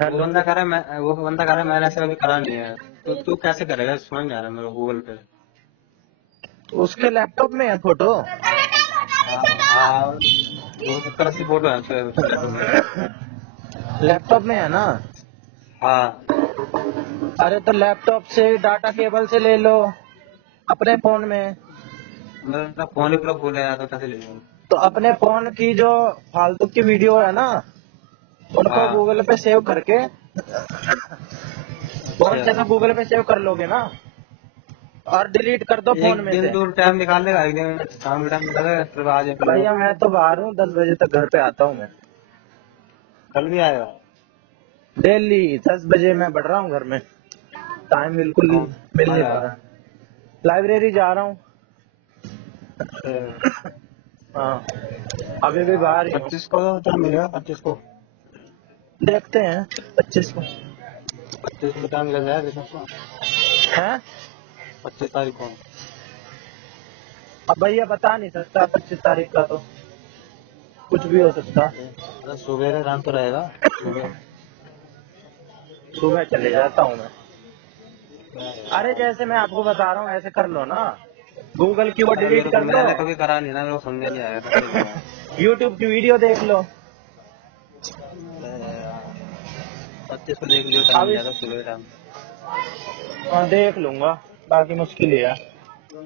वो हेलो। बंदा कह रहा है मैं वो बंदा कह रहा है मैंने ऐसा कभी करा नहीं है। तो तू कैसे करेगा? समझ नहीं आ रहा मेरे को गूगल पे। उसके लैपटॉप में है फोटो। हाँ हाँ, 270-80 फोटो है उसके लैपटॉप में। लैपटॉप में है ना। हाँ, अरे तो लैपटॉप से डाटा केबल से ले लो अपने फोन में। मेरा फोन ही पूरा फुल है यार, तो कैसे ले लूँ? तो अपने फोन की जो फालतू की वीडियो है ना, उनको हाँ, गूगल पे सेव करके, फोन अच्छा। से तो गूगल पे सेव कर लोगे ना, और डिलीट कर दो एक फोन में दिन से। तू टाइम निकाल लेगा, एक दिन शाम के टाइम निकालेगा, फिर आज या फिर भैया मैं तो बाहर हूँ, 10 बजे तक घर पे आता हूँ मैं। कल भी आएगा। डेली 10 बजे मैं बढ़ रहा हूँ घर में। टाइम बिल्कुल कौन मिल कहाँ नहीं जा पा रहा? रहा। लाइब्रेरी जा रहा हूँ। अच्छा, हाँ, अभी भी बाहर ही हूँ। 25 को तो मिलेगा, 25 को। देखते हैं 25 को 25 को टाइम लग जाएगा देखो। है। 25 तारीख को। अब भैया बता नहीं सकता, 25 तारीख का तो कुछ भी हो सकता। अरे सुबह का काम तो रहेगा। सुबह सुबह चले जाता हूँ मैं। क्या अरे यार। जैसे मैं आपको बता रहा हूँ ऐसे कर लो ना, गूगल की वो अरे डिलीट मेरे को कर लो। मैंने कभी करा नहीं ना, मेरे को समझ नहीं आएगा कैसे लूंगा। यूट्यूब की वीडियो देख लो। अरे यार, 25 को देख लियो, टाइम अब मिल इस जाएगा सुबह टाइम। हाँ, देख लूंगा। बाकी मुश्किल है।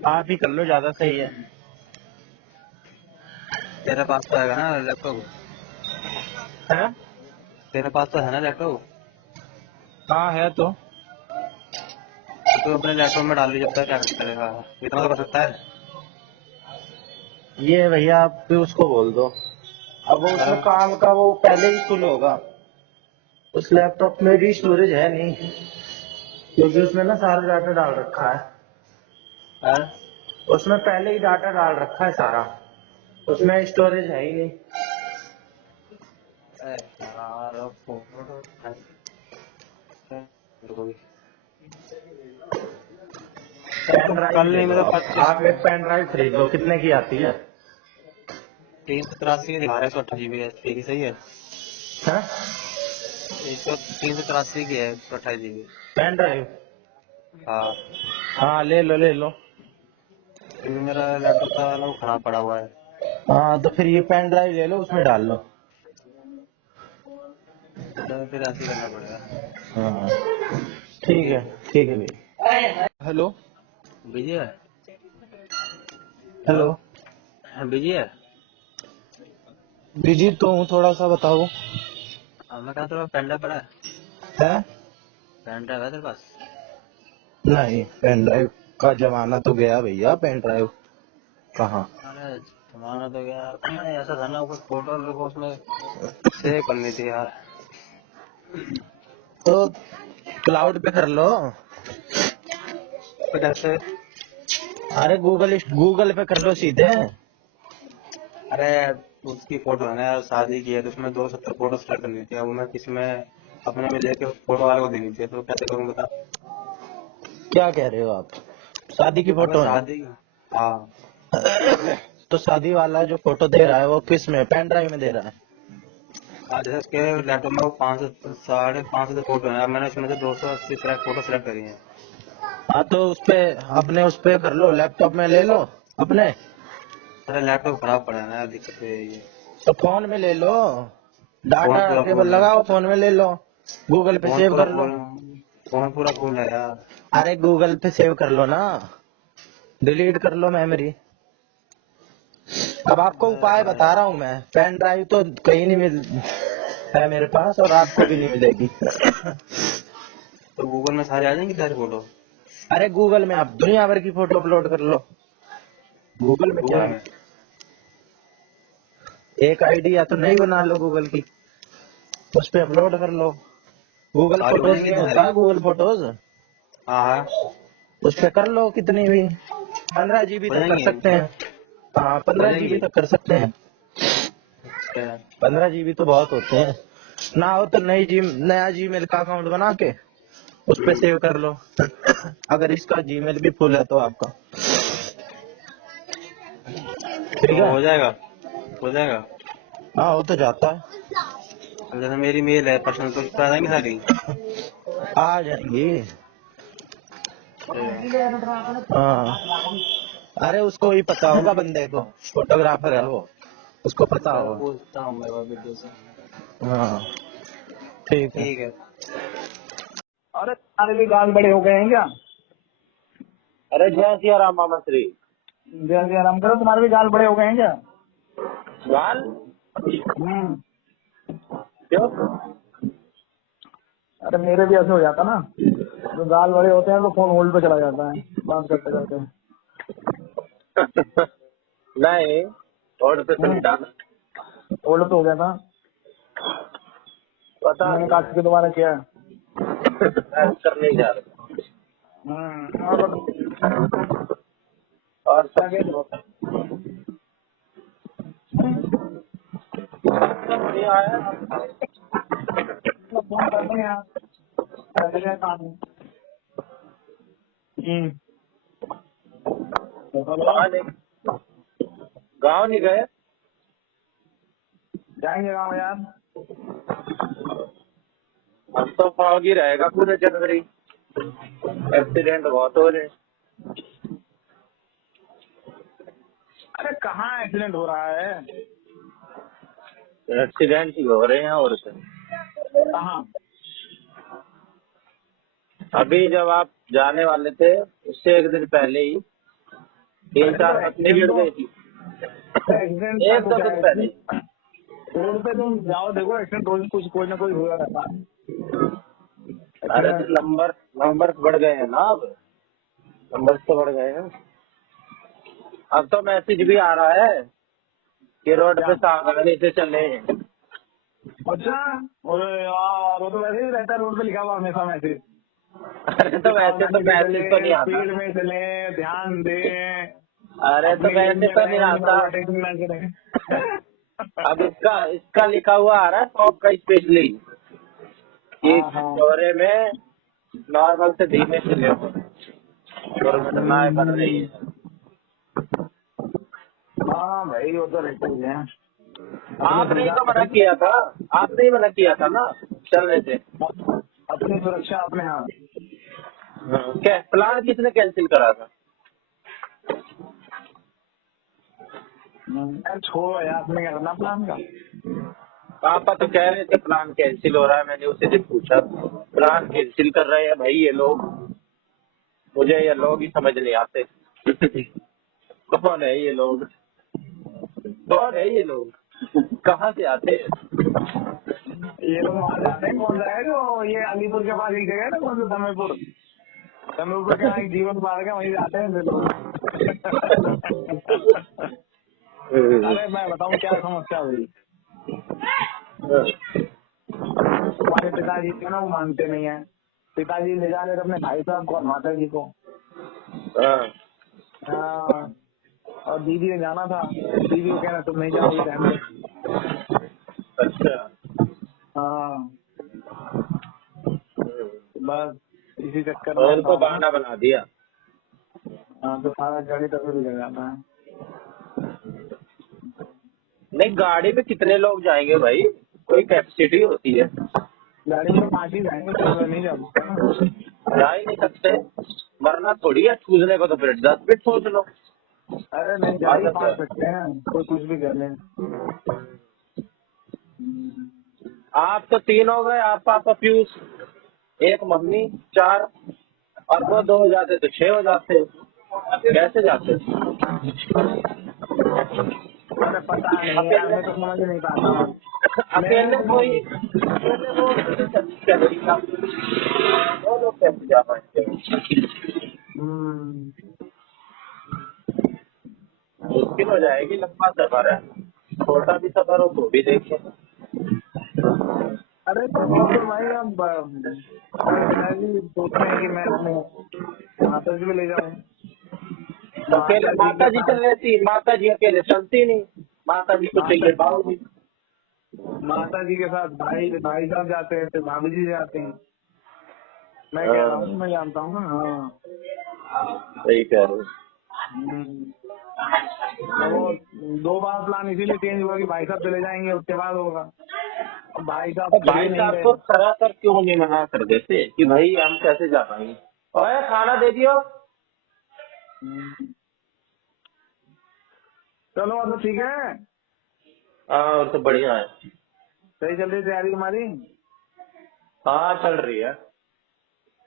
आप ही कर लो, ज्यादा सही है। तेरे पास तो आएगा ना लैपटॉप? है। तेरे पास तो है ना लैपटॉप? हाँ है तो। तो तू अपने लैपटॉप में डाल ली, जब तक क्या करेगा? इतना तो कर सकता है। ये भैया आप भी उसको बोल दो। अब वो उसमें हाँ, काम का वो पहले ही फुल होगा। उस लैपटॉप में भी स्टोरेज है नहीं, क्योंकि उसमें ना सारा डाटा डाल रखा है। हाँ। उसमें पहले ही डाटा डाल रखा है सारा। उसमें स्टोरेज है ही नहीं। अरे यार, फोटो पेन ड्राइव कल ले नहीं लो मेरा आप। 25। आप एक पेन ड्राइव खरीद लो, कितने की आती है? 383 दिखा रहा है, 128 GB है, ठीक है, सही है। हैं? 383 की है, 128 GB। Pen drive. हाँ, हाँ ले लो ले लो। क्योंकि मेरा लैपटॉप था ना, वो खराब पड़ा हुआ है। हाँ तो फिर ये पेन ड्राइव ले लो, उसमें डाल लो। तो फिर ऐसे ही करना पड़ेगा। हाँ ठीक है। ठीक है भैया। हेलो। बिजी है? हेलो। हेलो। हाँ, बिजी है। बिजी तो हूँ, थोड़ा सा बताओ। हाँ, मैं कहा तेरा पेन ड्राइव पड़ा है? है? पेन ड्राइव है तेरे पास? नहीं, पेन ड्राइव का जमाना तो गया भैया, पेन ड्राइव कहाँ। अरे जमाना तो गया, नहीं ऐसा था ना, कुछ फोटो लोगों उसमें सेव करनी थी यार। तो क्लाउड पे कर लो। तो कैसे? अरे गूगल गूगल पे कर लो सीधे। अरे उसकी फोटो है ना यार, शादी की है, तो उसमें 270 फोटो सेलेक्ट करनी थी, अब मैं किसी में अपने में लेके फोटो वाले को देनी थी, तो कैसे करूँ बता? क्या कह रहे हो आप? शादी की अबे फोटो है? शादी। हाँ। तो शादी वाला जो फोटो दे रहा है वो किस में, पेन ड्राइव में दे रहा है? आज जैसे के लैपटॉप में वो 500 550 फोटो है, अब मैंने उसमें से 280 फोटो सेलेक्ट करी है। हाँ तो उस पे, अपने उस पे कर लो, लैपटॉप में ले लो अपने। अरे लैपटॉप खराब पड़ा है ना यार, दिक्कत तो यही है। तो फोन में ले लो, डाटा फोन पूरा केबल फुल है। लगाओ फोन में ले लो, गूगल पे फोन सेव पूरा कर लो। फुल फोन पूरा फुल है यार। अरे गूगल पे सेव कर लो ना, डिलीट कर लो मेमोरी। अब आपको उपाय बता रहा हूँ मैं, पेन ड्राइव तो कहीं नहीं मिल है मेरे पास, और आपको भी नहीं मिलेगी। तो गूगल में सारे आ जाएंगे सारी फोटो? अरे गूगल में आप दुनिया भर की फोटो अपलोड कर लो। गूगल में क्या गूगल है? में? एक आईडी या तो नहीं बना लो गूगल की, उस पे अपलोड कर लो। गूगल सारी हो फोटोज जाएंगी में होता सारी? है, गूगल फोटोज, हाँ हाँ, उस पे कर लो कितनी भी। 15 GB हो तक कर जाएंगी। सकते हैं। हाँ हो 15 GB जाएंगी। तक कर सकते हैं। अच्छा। 15 GB तो बहुत होते हैं। ना हो तो नया जीमेल का अकाउंट बना के उस पे सेव कर लो। अगर इसका जीमेल भी फुल है तो आपका, ठीक तो है। हो जाएगा, हो जाएगा। हाँ हो तो जाता है। जैसे मेरी मेल है पर्सनल, तो उस पर आ जाएंगी सारी? आ जाएंगी। हाँ, अरे उसको ही पता होगा, बंदे को, फोटोग्राफर है वो, उसको पता अच्छा, होगा। पूछता हूँ मैं वो वीडियो से। हाँ ठीक है। ठीक है। अरे तुम्हारे भी गाल बड़े हो गए हैं क्या? अरे जय सिया राम मामा श्री। जय जय राम करो, तुम्हारे भी गाल बड़े हो गए हैं क्या? गाल हम्म। क्यों? अरे मेरे भी ऐसे हो जाता ना, जो गाल बड़े होते हैं तो फोन होल्ड पे चला जाता है बात करते करते। नहीं, और पे तो डाल होल्ड तो हो गया था, पता मैंने नहीं, काट के दोबारा किया। मैं करने ही जा रहा और हूँ। और सब बढ़िया है। फोन करते हैं यार, ऐसे काम है। गाँव नहीं गए? जाएंगे गाँव यार। अब तो फॉग ही रहेगा पूरे जनवरी, एक्सीडेंट बहुत हो रहे। अरे कहाँ एक्सीडेंट हो रहा है? एक्सीडेंट ही हो रहे हैं और से। कहाँ? अभी जब आप जाने वाले थे उससे एक दिन पहले ही 3-4 पत्नी गिर गई थी। एक्सीडेंट का एक तो दो क्या दिन है, पहले। रोड पे तुम जाओ देखो, एक्सीडेंट रोज कुछ कोई ना कोई हुआ रहता है। अरे तो नंबर बढ़ गए हैं ना, अब नंबर तो बढ़ गए हैं। अब तो मैसेज भी आ रहा है कि रोड पे सावधानी से चले। अच्छा, अरे यार वो तो वैसे ही रहता है, रोड पे लिखा हुआ हमेशा मैसेज। अरे तो वैसे तो मैसेज तो नहीं आता। स्पीड में चले, ध्यान दें, अरे तो अपनी लेन वैसे में तो नहीं रहें, आता। ओवरटेकिंग ना करें। अब इसका लिखा हुआ आ रहा है टॉप का स्पेशली कि हाँ हाँ। चौरे में नॉर्मल से धीमे चले, दुर्घटनाएं बढ़ रही है। हाँ भाई वो तो रहते ही है। आपने ही तो मना किया था, आपने ही मना किया था ना चलने से। अपनी सुरक्षा अपने हाथ। क्या प्लान किसने कैंसिल करा था? यार छोड़ो यार, अपने क्या करना प्लान का। पापा तो कह रहे थे प्लान कैंसिल हो रहा है, मैंने उसी दिन पूछा प्लान कैंसिल कर रहे हैं भाई ये लोग, मुझे ये लोग ही समझ नहीं आते। कौन है ये लोग, कौन है ये लोग, कहाँ से आते हैं? ये लोग वहाँ जाते हैं, कौन जाएगा? जो ये अलीपुर के पास एक जगह है ना, कौन सा तमेपुर के यहाँ एक जीवन पार्क है, वहीं जाते हैं ये लोग। अरे मैं बताऊँ क्या समस्या हुई। हमारे पिताजी थे ना, वो मानते नहीं है। पिताजी ले जा रहे थे अपने भाई साहब को और माता जी को। हाँ, और दीदी ने जाना था, दीदी को कहना तुम नहीं जाओगी, रहने दो। अच्छा। हाँ बस इसी चक्कर और में उनको था ना। बहाना बना दिया। हाँ तो सारा गाड़ी तभी बिगड़ जाता है। नहीं गाड़ी में कितने लोग जाएंगे भाई, कोई कैपेसिटी होती है। गाड़ी में तो 5 ही जाएंगे, 6 में नहीं जा सकते ना। जा ही नहीं सकते, मरना थोड़ी है ठूसने को, तो फिर 10 फीट ठूस लो। अरे नहीं, जा ही 5 सकते हैं, कोई कुछ भी कर ले। आप तो 3 हो गए, आप पापा पीयूष, एक मम्मी, 4, और वो 2 हो जाते तो 6 हो जाते। कैसे जाते? अरे पता नहीं यार, मैं तो समझ नहीं पाता हूँ। अकेले कोई चलेगा, 2 लोग कैसे जा पाएंगे? मुश्किल हो जाएगी, लंबा सफर है, छोटा भी सफर हो तो भी देखें। अरे तो भाई अब मैं भी सोच रहे हैं कि मैं अपने माता जी को ले जाऊँ। अकेले माता जी चल रही, माता जी अकेले चलती नहीं, माता जी को चाहिए बाबूजी। माता जी के साथ भाई साहब जाते हैं, फिर भाभी जी जाते हैं। मैं कह रहा हूँ, मैं जानता हूँ ना। हाँ सही कह रहे हो। तो वो 2 बार प्लान इसीलिए चेंज हुआ कि भाई साहब चले जाएंगे, उसके बाद होगा। अब भाई साहब तो चले भाई नहीं साहब रहे। को सरासर क्यों नहीं मना कर देते कि भाई हम कैसे जा पाएंगे? ओए खाना दे दियो। चलो अब तो ठीक है, हाँ और तो बढ़िया है। सही चल रही तैयारी हमारी। हाँ चल रही है,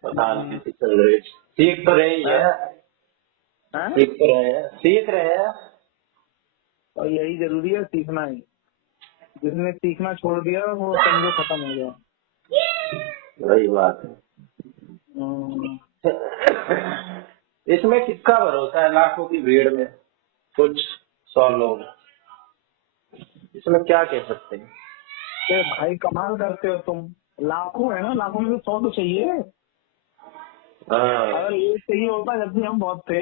पता नहीं कैसी चल रही है। सीख तो रही है, हैं? सीख तो रहे हैं, सीख रहे हैं। और यही जरूरी है, सीखना ही। जिसने सीखना छोड़ दिया वो समझो खत्म हो गया। वही बात है। हम्म, इसमें किसका भरोसा है, लाखों की भीड़ में कुछ 100 लोग, इसमें क्या कह सकते हैं। तो भाई कमाल करते हो तुम। लाखों है ना, लाखों में से 100 तो चाहिए। हाँ। अगर एक चाहिए होता जब भी हम बहुत थे,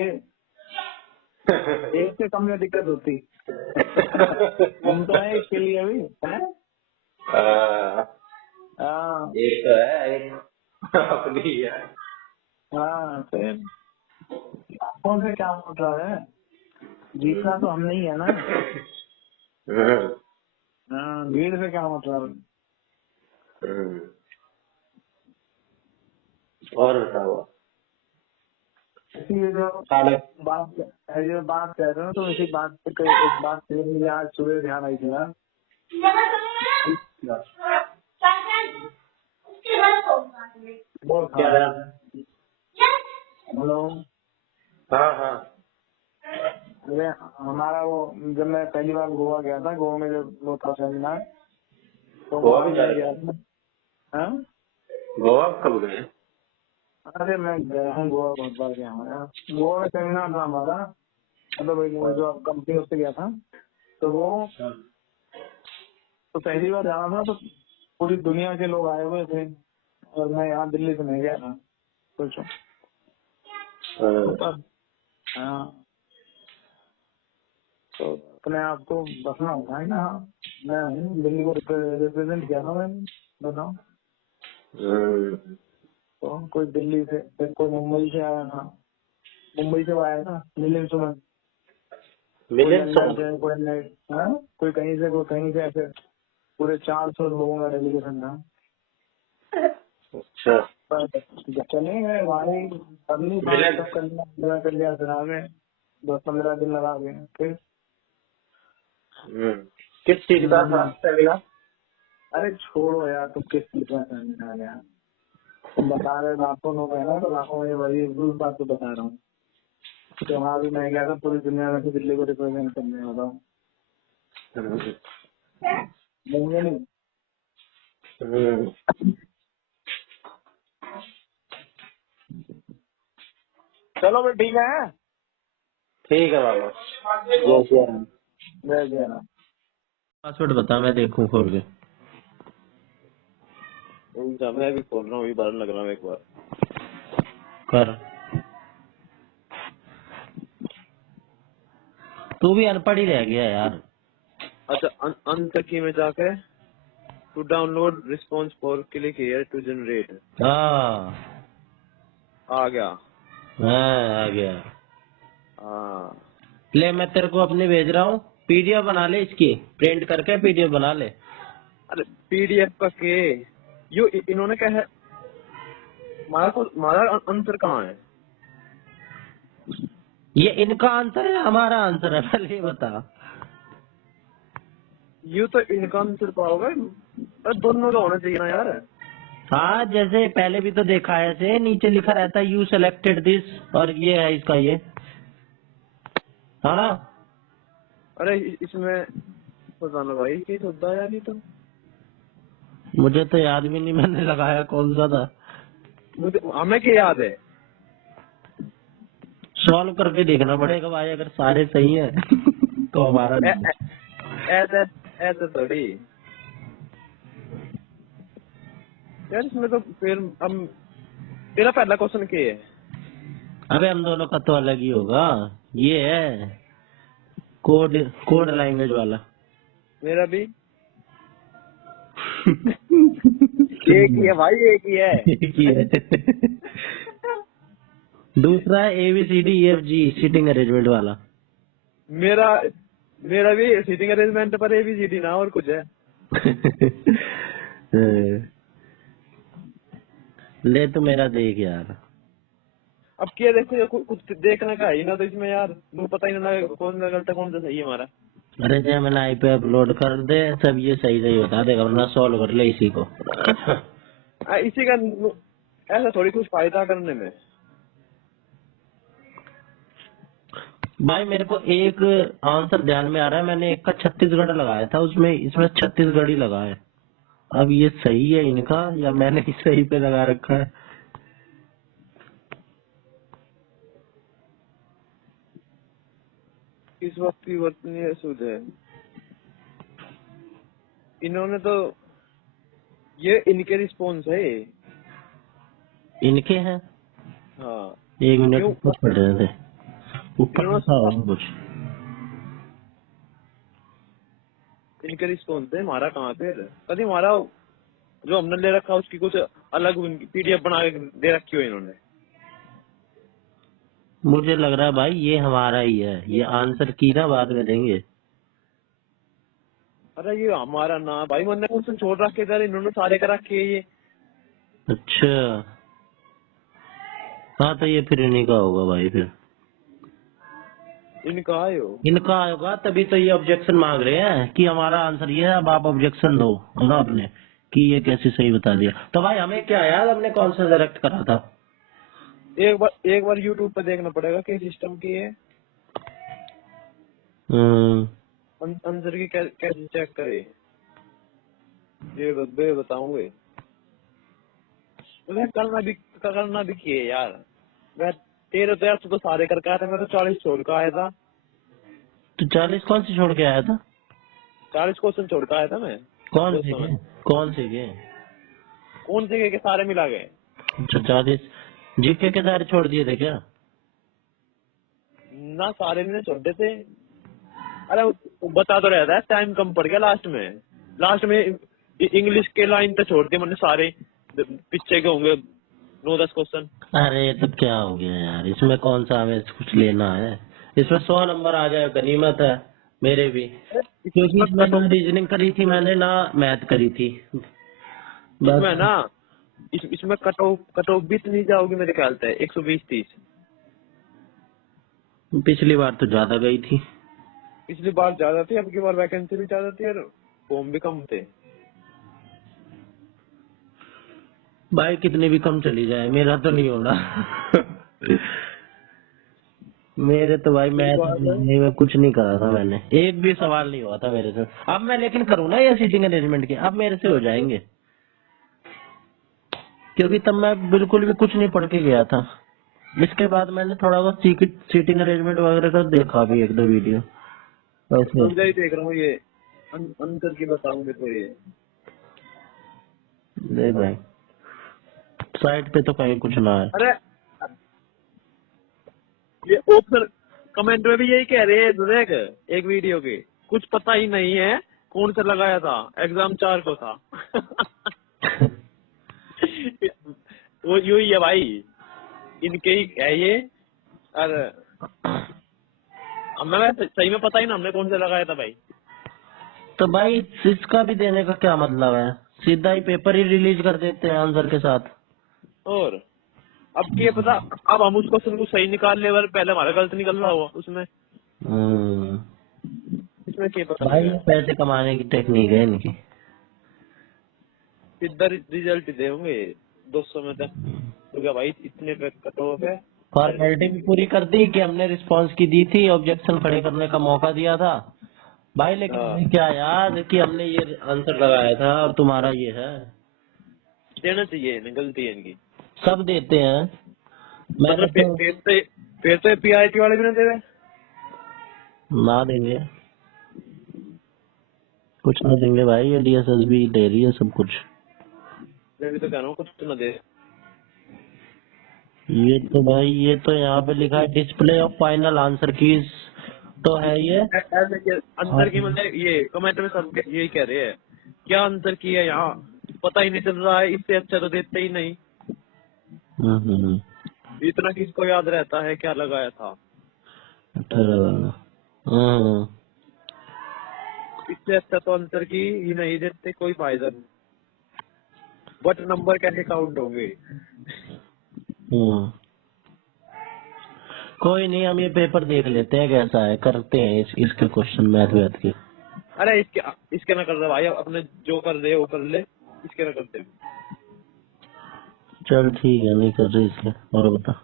एक से कम में दिक्कत होती। हम तो है इसके लिए भी है। हाँ एक तो है, एक अपनी है। हाँ, फिर कौन से क्या मतलब है, जीतना तो हम नहीं है ना। हाँ, भीड़ से क्या मतलब। और बताओ। ये जो खाना बात कह रहे हो तो इसी बात पे एक बात से मुझे आज सुबह ध्यान आई थी ना। वो था, क्या रहा? हेलो। हाँ हाँ अरे हमारा वो, जब मैं पहली बार गोवा गया था, गोवा में जब वो था सेमिनार, तो गोवा वहाँ भी जा मैं रहे गया थे? था। हाँ? गोवा कब गए? अरे मैं गया हूँ गोवा, बहुत बार गया हूँ यार। गोवा में सेमिनार था हमारा, मतलब वो जो कंपनी उससे गया था, तो वो तो पहली बार जाना था, तो पूरी दुनिया के लोग आए हुए थे और मैं यहाँ दिल्ली से नहीं गया था। सोचो। तो हाँ, तो अपने आप को बसना होता है ना। मैं हूँ, दिल्ली को रिप्रेजेंट किया था मैंने, बताओ। तो कोई दिल्ली से, फिर कोई मुंबई से आया था, मुंबई से वो आया था मिलिंद सुमन, कोई मिलिंद लंदन सुमन। से, कोई कहीं से, कोई कहीं से, ऐसे पूरे 400 लोगों का डेलीगेशन था। अच्छा। पर जब चले गए भाई, अगली बार मिलिंद सब कर लिया फिर आ गए, 10-15 दिन लगा गए फिर। किस चीज का था सेमिनार? अरे छोड़ो यार, तुम किस चीज का सेमिनार यार, तुम बता रहे लाखों लोग है ना, तो लाखों में वही उस बात को बता रहा हूँ कि वहाँ भी मैं गया था, पूरी दुनिया में से दिल्ली को रिप्रेजेंट करने वाला हूँ। नहीं, चलो भाई ठीक है। ठीक है बाबा। जय जय राम। पासवर्ड बता, मैं देखूं खोल के। मैं भी खोल रहा हूँ, बार लग रहा हूँ एक बार। कर, तू भी अनपढ़ ही रह गया यार। अच्छा, अंत की में जाके to download response for click here to generate. हाँ आ गया। हाँ, आ गया। हाँ ले मैं तेरे को अपनी भेज रहा हूँ, पीडीएफ बना ले, इसकी प्रिंट करके पीडीएफ बना ले। अरे पीडीएफ का के यो इन्होंने क्या है, हमारा आंसर कहाँ है? ये इनका आंसर है, हमारा आंसर है, पहले ये बता। यू तो इनका आंसर का होगा, अरे दोनों का होना चाहिए ना यार। हाँ, जैसे पहले भी तो देखा है, ऐसे नीचे लिखा रहता है यू सेलेक्टेड दिस, और ये है इसका, ये है ना। अरे इसमें पता ना भाई क्या होता है यार, ये तो मुझे तो याद भी नहीं मैंने लगाया कौन सा था। मुझे, हमें क्या याद है? सॉल्व करके देखना पड़ेगा भाई, अगर सारे सही हैं तो हमारा नहीं। ऐसे थोड़ी यार, इसमें तो फिर हम, तेरा पहला क्वेश्चन क्या है? अबे हम दोनों का तो अलग ही होगा, ये है कोड कोड लैंग्वेज वाला। मेरा भी एक ही है भाई, एक ही है। एक ही है। दूसरा है ABCDEFG सीटिंग अरेंजमेंट वाला। मेरा मेरा भी सीटिंग अरेंजमेंट पर ABCD ना और कुछ है। ले तो मेरा देख यार। अब क्या देखो, ये कुछ देखने का है ही ना, तो इसमें यार मुझे पता ही ना लगे कौन सा गलत है कौन सा सही है हमारा। अरे जेमिनी पे अपलोड कर दे, सब ये सही सही बता देगा, वरना सॉल्व कर ले इसी को। इसी का ऐसा थोड़ी कुछ फायदा करने में। भाई मेरे को एक आंसर ध्यान में आ रहा है, मैंने एक का छत्तीसगढ़ लगाया था, उसमें इसमें छत्तीसगढ़ ही लगा है। अब ये सही है इनका या मैंने ही सही पे लगा रखा है? इस वक्त की वर्तनीय सूद है। इन्होंने तो ये इनके रिस्पॉन्स है। इनके हैं। हाँ, एक मिनट क्यों? ऊपर पढ़ रहे थे, ऊपर इन्होंने लिखा होगा कुछ। इनके रिस्पॉन्स है, हमारा कहाँ पे है? कभी हमारा जो हमने ले रखा उसकी कुछ अलग PDF बना के दे रखी हो इन्होंने। मुझे लग रहा है भाई ये हमारा ही है, ये आंसर की ना बाद में देंगे। अरे ये हमारा ना भाई, मैंने क्वेश्चन छोड़ रखे थे, इन्होंने सारे कर रखे हैं ये। अच्छा हाँ, तो ये फिर इन्हीं का होगा भाई। फिर इनका है हो। इनका होगा, तभी तो ये ऑब्जेक्शन मांग रहे हैं कि हमारा आंसर ये है, अब आप ऑब्जेक्शन दो ना आपने कि ये कैसे सही बता दिया। तो भाई हमें क्या यार, हमने कौन सा डायरेक्ट करा था? एक बार YouTube पे देखना पड़ेगा कि सिस्टम की है आंसर की कैसे चेक करे, ये बताऊंगे। मैं करना भी किए यार। मैं 13 तो सारे करके आया था, मैं तो 40 छोड़ कर आया था। तो 40 कौन से छोड़ के आया था? 40 क्वेश्चन छोड़ कर आया था मैं। कौन दोस्तों में कौन से के? कौन से के सारे मिला गए। अच्छा 40 जीके के सारे छोड़ दिए थे क्या? ना सारे मैंने छोड़े थे। अरे वो बता तो रहता है, टाइम कम पड़ गया लास्ट में इंग्लिश के लाइन तो छोड़ दिए मैंने सारे, पीछे के होंगे 9-10 क्वेश्चन। अरे तो क्या हो गया यार, इसमें कौन सा हमें कुछ लेना है? इसमें 100 नंबर आ जाए गनीमत है मेरे भी, क्योंकि इसमें ना रीजनिंग करी थी मैंने ना मैथ करी थी। इसमें ना इसमें कट ऑफ भी इतनी जाओगी मेरे ख्याल से 120-30। पिछली बार तो ज्यादा गई थी। पिछली बार ज्यादा थी, अब की बार वैकेंसी भी ज्यादा थी और फॉर्म भी कम थे। भाई कितनी भी कम चली जाए मेरा तो नहीं होना। मेरे तो भाई मैं कुछ नहीं करा था, मैंने एक भी सवाल नहीं हुआ था मेरे से। अब मैं लेकिन करूँ ना ये सीटिंग अरेंजमेंट के, अब मेरे से हो जाएंगे, क्योंकि तब मैं बिल्कुल भी कुछ नहीं पढ़ के गया था। इसके बाद मैंने थोड़ा बहुत सीटिंग अरेंजमेंट वगैरह का देखा भी, एक दो वीडियो समझा ही देख रहा हूँ, ये अंतर की बताऊंगे तो ये ले भाई साइट पे तो कहीं कुछ ना है। अरे ये ऑप्शन कमेंट में भी यही कह रहे हैं, देख एक वीडियो के कुछ पता ही नहीं है कौन सा लगाया था, एग्जाम 4 को था। वो यू ही है भाई, इनके ही है ये। और हमें सही में पता ही ना हमने कौन सा लगाया था भाई। तो भाई इसका भी देने का क्या मतलब है, सीधा ही पेपर ही रिलीज कर देते हैं आंसर के साथ। और अब क्या पता, अब हम उस क्वेश्चन को सही निकाल ले, पहले हमारा गलत निकल रहा हुआ उसमें। इसमें क्या पता भाई पैसे कमाने की टेक्निक है इनकी। सीधा रिजल्ट दे होंगे 200 में तक, तो क्या भाई इतने पे कट ऑफ है। फॉर्मेलिटी भी पूरी कर दी कि हमने रिस्पांस की दी थी, ऑब्जेक्शन खड़े करने का मौका दिया था भाई, लेकिन हमें क्या याद कि हमने ये आंसर लगाया था और तुम्हारा ये है। देना चाहिए, गलती है इनकी। सब देते हैं। मतलब फिर तो PIT वाले भी ना दे रहे, ना देंगे, कुछ ना देंगे भाई, ये DSS भी दे रही है सब कुछ। मैं भी तो कह रहा हूँ कुछ तो ना दे। ये तो भाई ये तो यहाँ पे लिखा है display of final answer keys, तो है ये अंतर की मतलब ये कमेंट में सब यही कह रहे हैं, क्या अंतर की है यहाँ, पता ही नहीं चल रहा है, इससे अच्छा तो देते ही नहीं। इतना किसको याद रहता है क्या लगाया था। हम्म। इससे अच्छा तो आंसर की ही नहीं देते, कोई फायदा नहीं। बट नंबर कैसे काउंट होंगे? हम्म। कोई नहीं, हम ये पेपर देख लेते हैं कैसा है, करते हैं इसके क्वेश्चन मैथ के। अरे इसके ना कर दे भाई, अपने जो कर दे वो कर ले, इसके ना कर दे। चल ठीक है, नहीं कर रही इसके। और बता।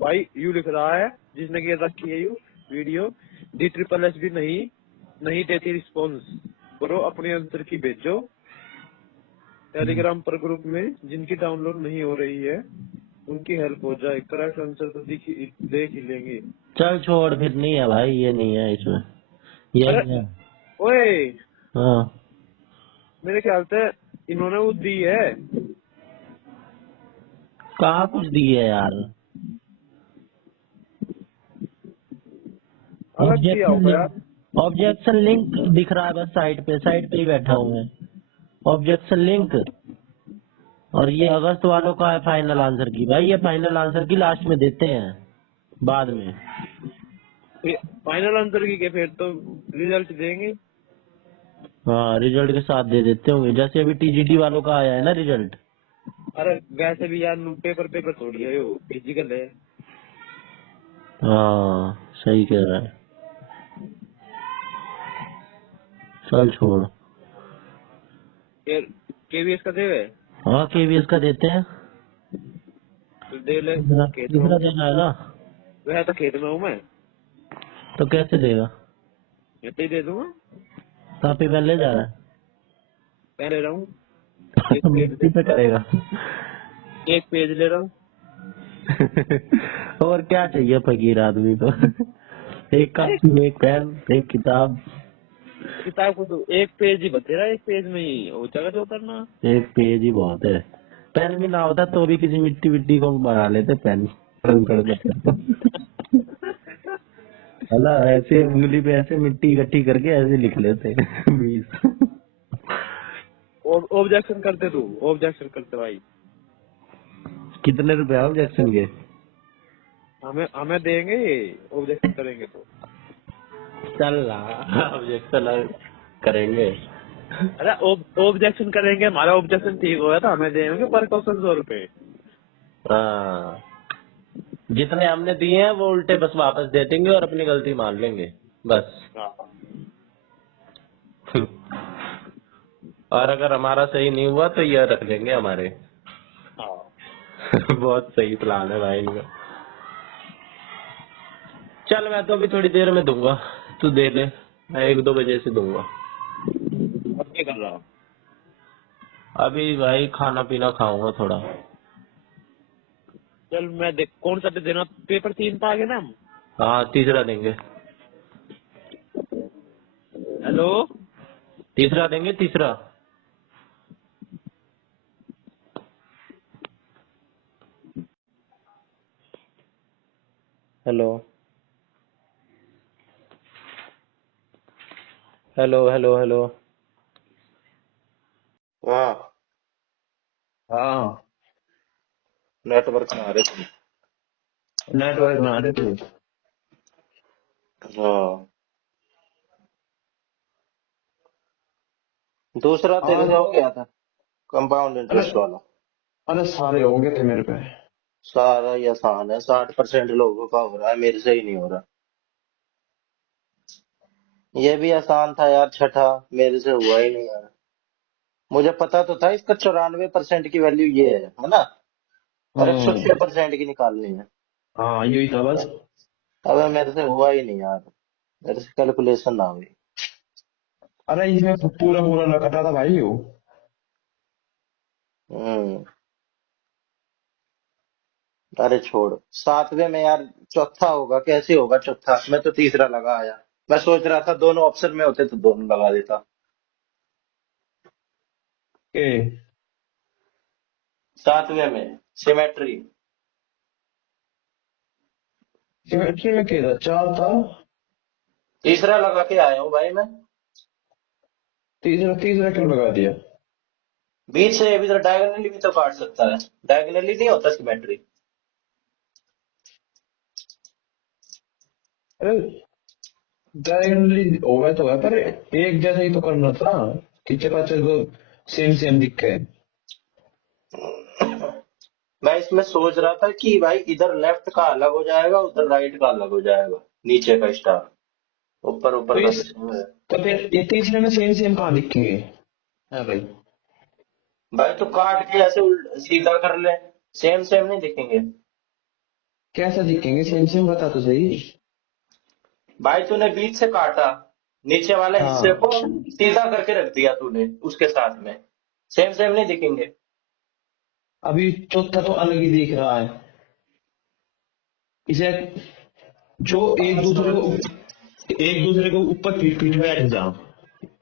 भाई यू लिख रहा है जिसने की रखी है you video, D triple S भी नहीं देती रिस्पॉन्स, ब्रो अपने आंसर की भेजो टेलीग्राम पर ग्रुप में, जिनकी डाउनलोड नहीं हो रही है उनकी हेल्प हो जाए, करेक्ट आंसर तो देख ही लेंगे। चल छोड़, फिर नहीं है भाई, ये नहीं है इसमें, अरे यही है। ओए, हाँ। मेरे ख्याल से इन्होंने वो दी है। कहाँ कुछ दी है यार। अलग दिया ऑब्जेक्शन होगा लिंक, यार। ऑब्जेक्शन लिंक दिख रहा है बस, साइड पे ही बैठा हूँ मैं। Objection link. और ये अगस्त वालों का है फाइनल आंसर की। भाई ये फाइनल आंसर की लास्ट में देते हैं, बाद में। फाइनल आंसर की के फिर तो रिजल्ट देंगे। हाँ, रिजल्ट के साथ दे देते होंगे, जैसे अभी टीजीटी वालों का आया है ना रिजल्ट। अरे वैसे भी यार पेपर थोड़ी है, वो फिजिकल है। हाँ सही कह रहा है। चल छोड़। केवीएस का देवे हाँ केवीएस का देते हैं। तो दे ले। तीसरा खेत में तीसरा हूँ, देना है ना। वह तो खेत में हूँ मैं, तो कैसे देगा। इतने ही दे दूंगा। कहाँ पे पहले जा रहा मैं ले रहा हूँ है। एक पेज मिट्टी पे करेगा। एक पेज ले रहा हूँ। और क्या चाहिए फकीर आदमी तो। एक अरे कापी, एक पेन, एक किताब। किताब को तो एक पेज ही बतेरा, एक पेज में ही हो जाएगा जो करना। एक पेज ही बहुत है। पेन भी ना होता तो भी किसी मिट्टी विट्टी को बना लेते पेन, रंग कर देते। अल्लाह ऐसे उंगली पे ऐसे मिट्टी इकट्ठी करके ऐसे लिख लेते। 20। ऑब्जेक्शन करते तू, ऑब्जेक्शन करते भाई। कितने रुपए ऑब्जेक्शन के। हमें हमें देंगे ऑब्जेक्शन करेंगे तो। चल रहा ऑब्जेक्शन करेंगे। अरे ऑब्जेक्शन करेंगे, हमारा ऑब्जेक्शन ठीक होगा तो हमें देंगे पर क्वेश्चन 100 रुपए। हाँ, जितने हमने दिए हैं वो उल्टे बस वापस दे देंगे और अपनी गलती मान लेंगे बस। हाँ और अगर हमारा सही नहीं हुआ तो ये रख लेंगे हमारे। हाँ। बहुत सही प्लान है भाई इनका। चल मैं तो अभी थोड़ी देर में दूंगा, तू दे ले, मैं 1-2 बजे से दूंगा। अब क्या कर रहा हूँ? अभी भाई खाना पीना खाऊंगा थोड़ा। चल मैं देख कौन सा दे देना, पेपर 3 पा गए ना हम। हाँ तीसरा देंगे। हेलो तीसरा देंगे, तीसरा। Hello hello hello hello. हाँ हाँ नेटवर्क में आ रहे थे। नेटवर्क में आ रहे थे। हाँ दूसरा तेरे आज से हो गया था, कंपाउंड अरे इंटरेस्ट वाला। अरे सारे हो गए थे मेरे पे। सारा ही आसान है, 60% लोगों का हो रहा है, मेरे से ही नहीं हो रहा। ये भी आसान था यार, छठा, मेरे से हुआ ही नहीं यार। मुझे पता तो था इसका 94% की वैल्यू ये है ना, और हम्म 106% की निकालनी है। हाँ यही था बस। अबे मेरे से हुआ ही नहीं यार, मेरे से कैलकुलेशन ना हुई। अरे इसमें पूरा पूरा लगा था भाई वो। हम्म। अरे छोड़, सातवें में यार चौथा होगा, कैसे होगा चौथा, मैं तो तीसरा लगा आया। मैं सोच रहा था दोनों ऑप्शन में होते तो दोनों लगा देता। के सातवें में सिमेट्री। सिमेट्री में क्या था, चार था। तीसरा लगा के आया हूँ भाई मैं। तीसरा तीसरा क्यों लगा दिया। बीच से अभी तो डायगोनली भी तो काट सकता है, डायगोनली नहीं होता सिमेट्री। अरे डायरेक्टली होगा तो है, पर एक जैसा ही तो करना था कि चकाचक तो सेम सेम दिखे। मैं इसमें सोच रहा था कि भाई इधर लेफ्ट का अलग हो जाएगा, उधर राइट का अलग हो जाएगा, नीचे का स्टार, ऊपर तो ऊपर का इस सेम है। तो फिर ये तीसरे में सेम सेम कहाँ दिखेंगे? हाँ भाई, भाई तो काट के ऐसे सीधा कर ले, सेम सेम नहीं दिखेंगे। कैसा दिखेंगे सेम सेम, बता तो सही। भाई तूने बीच से काटा, नीचे वाले हिस्से हाँ, को सीधा करके रख दिया तूने उसके साथ में, सेम सेम नहीं दिखेंगे। अभी चौथा तो अलग ही दिख रहा है इसे, जो एक दूसरे को ऊपर पीट पीट बैठ जा,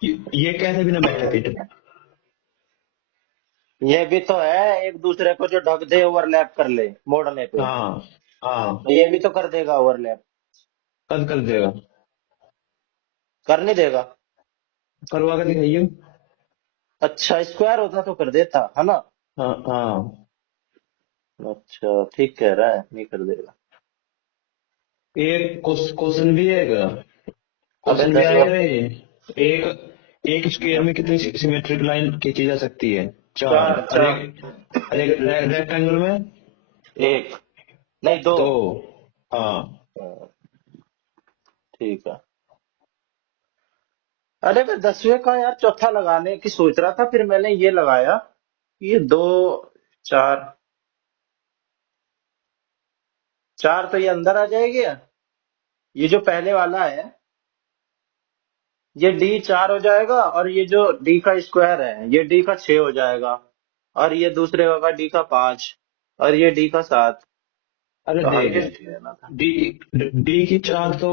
ये कैसे भी ना बैठे पीट। ये भी तो है, एक दूसरे को जो ढक दे, ओवरलैप कर ले मोड़ने पे, हाँ हाँ, तो ये भी तो कर देगा ओवरलैप। कल कर देगा, कर नहीं देगा? करवा के दिखाइए। अच्छा स्क्वायर होता तो कर देता है ना। हाँ हाँ, अच्छा ठीक कह रहा है, नहीं कर देगा। एक क्वेश्चन भी है, अबे क्वेश्चन भी दस आएगा रे। एक एक स्क्वायर में कितनी सिमेट्रिक लाइन खींची जा सकती है? चार। चार और चार। एक रेक्टेंगल में एक नहीं, दो। दो। हाँ, हाँ, ठीक है। अरे मैं 10वें का यार चौथा लगाने की सोच रहा था, फिर मैंने ये लगाया, ये दो, चार, चार तो ये अंदर आ जाएगी। ये जो पहले वाला है, ये डी 4 हो जाएगा, और ये जो डी का स्क्वायर है, ये डी का 6 हो जाएगा, और ये दूसरे होगा डी का 5, और ये डी का 7। अरे तो देख, हमें डी लेना था। डी डी की चार तो,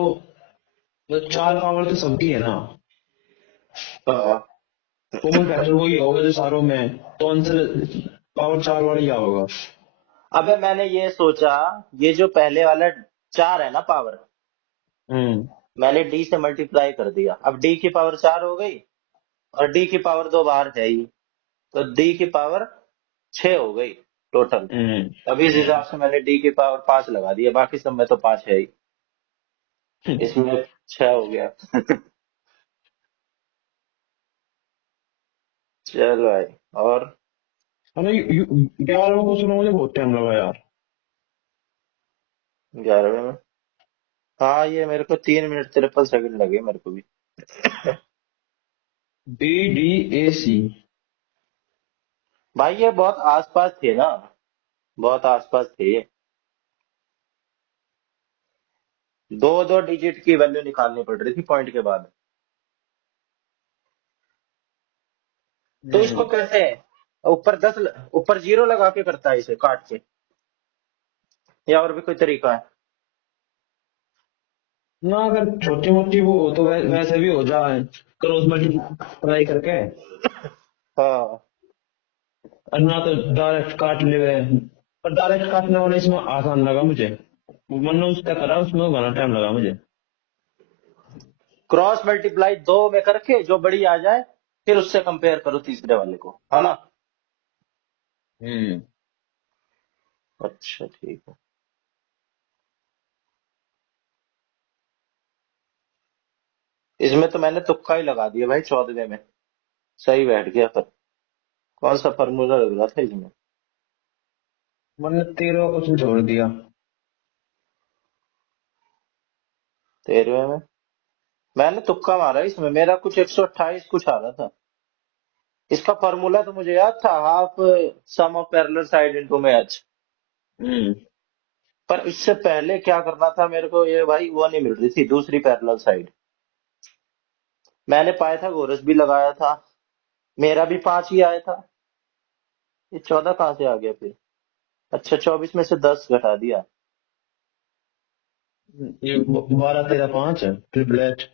मतलब चार पावर तो सबकी है ना, हाँ। कॉमन फैक्टर वही होगा जो सारों में, तो आंसर पावर चार वाला ही होगा। अबे मैंने ये सोचा, ये जो पहले वाला 4 है ना पावर, हम्म मैंने डी से मल्टीप्लाई कर दिया, अब डी की पावर 4 हो गई, और डी की पावर 2 बाहर है ही, तो डी की पावर 6 हो गई टोटल। हम्म अभी इस हिसाब से मैंने डी की पावर 5 लगा दिया, बाकी सब में तो 5 है ही, इसमें 6 हो गया। चल भाई। और अरे 11 को सुना, मुझे बहुत टाइम लगा यार। 11वें में, हाँ ये मेरे को 3 मिनट 53 सेकंड लगे मेरे को भी। बी डी ए सी। भाई ये बहुत आसपास थे ना, बहुत आसपास थे ये, दो दो डिजिट की वैल्यू निकालनी पड़ रही थी पॉइंट के बाद। तो इसको कैसे, ऊपर 10 ऊपर 0 लगा के करता है इसे काट के, या और भी कोई तरीका है? ना, अगर छोटी मोटी वो हो तो वैसे भी हो जाए, क्रॉस मल्टीप्लाई करके। हाँ। और ना तो डायरेक्ट काट ले गए, पर डायरेक्ट काटने वाले इसमें आसान लगा मुझे, वरना उसका करा उसमें घना टाइम लगा मुझे। क्रॉस मल्टीप्लाई 2 में करके जो बड़ी आ जाए, फिर उससे कंपेयर करो तीसरे वाले को, है ना। हम्म अच्छा ठीक है। इसमें तो मैंने तुक्का ही लगा दिया भाई, 14वें में सही बैठ गया, पर कौन सा फार्मूला लग रहा था इसमें? मैंने 13 को उसमें छोड़ दिया। 13वें में मैंने तुक्का मारा इसमें, मेरा कुछ 128 कुछ आ रहा था। इसका फार्मूला तो मुझे याद था, half sum of parallel side into में एच। हम्म पर इससे पहले क्या करना था मेरे को, ये भाई वो नहीं मिल रही थी दूसरी पैरेलल साइड। मैंने पाइथागोरस भी लगाया था, मेरा भी 5 ही आया था। ये 14 कहाँ से आ गया फिर? अच्छा 24 में से 10 घटा दिया। ये 12 13 5 है ट्रिपलेट।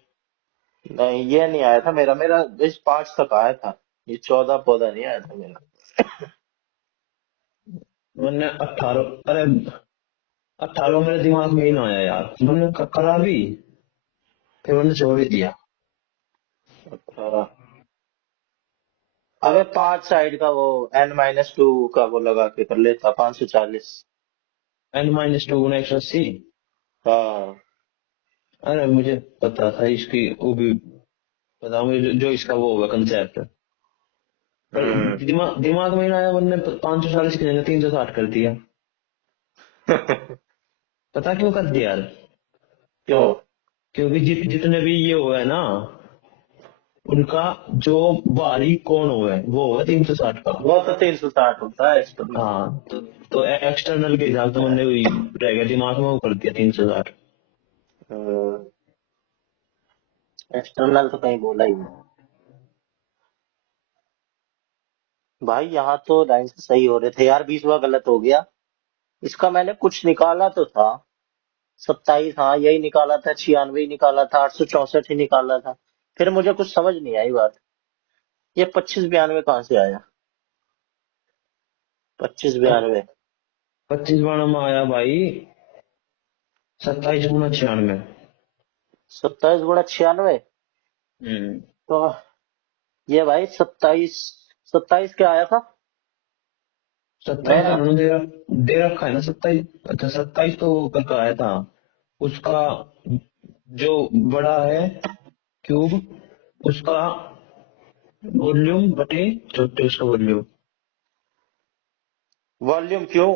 नहीं ये नहीं आया था मेरा, मेरा इस 5 तक आया था, ये 14 पौधा नहीं आया था मेरा। मैंने 18, अरे 18 मेरे दिमाग में ही ना आया यार, मैंने करा भी, फिर मैंने छोड़ ही दिया। 18। अबे 5 साइड का वो n-2 का वो लगा के कर लेता, 540। n -2 गुना 180। हाँ अरे मुझे पता था इसकी वो भी पता, मुझे जो इसका वो होगा कंसेप्ट, पर दिमाग दिमाग में ना आया, वरना 540 की जगह 360 कर दिया। पता क्यों कर दिया यार? क्यों? क्योंकि जितने भी ये हुआ है ना, उनका जो बाहरी कोण हुआ है वो हुआ 360 का। वो तो 360 होता है एक्सटर्नल। हाँ, तो एक्सटर्नल के हिसाब से मैंने वही रह गया दिमाग में, वो कर दिया 360। एक्सटर्नल तो कहीं बोला ही नहीं। भाई यहाँ तो लाइन से सही हो रहे थे यार, 20वां गलत हो गया। इसका मैंने कुछ निकाला तो था, 27, हाँ यही निकाला था, 96 ही निकाला था, 864 ही निकाला था। फिर मुझे कुछ समझ नहीं आई बात, ये 2592 कहाँ से आया? 2592 25 में आया भाई, 27 गुना 96। 27 गुणा 96। हम्म। तो ये भाई 27, 27 क्या आया था? 27 मैंने उन्होंने दे रखा है ना 27। अच्छा 27 तो वो कल का आया था, उसका जो बड़ा है क्यूब, उसका वॉल्यूम बटे छोटे उसका वॉल्यूम। वॉल्यूम क्यों?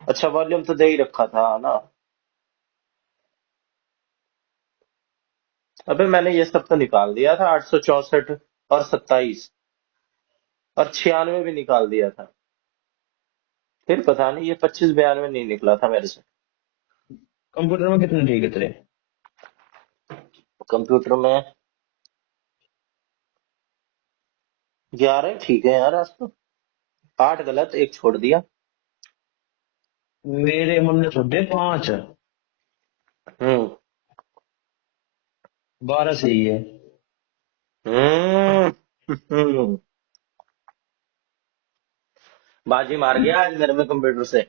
अच्छा वॉल्यूम तो दे ही रखा था ना। अबे मैंने ये सब तो निकाल दिया था, 864 और 27 और 96 भी निकाल दिया था। फिर पता नहीं ये 2592 नहीं निकला था मेरे से। कंप्यूटर में कितने ठीक है तेरे? कंप्यूटर में 11 ठीक है यार आज तो। 8 गलत, एक छोड़ दिया। मेरे मन ने छोड़े 5, हम्म 12 सही है। हम्म। बाजी मार गया आज मेरे में कंप्यूटर से।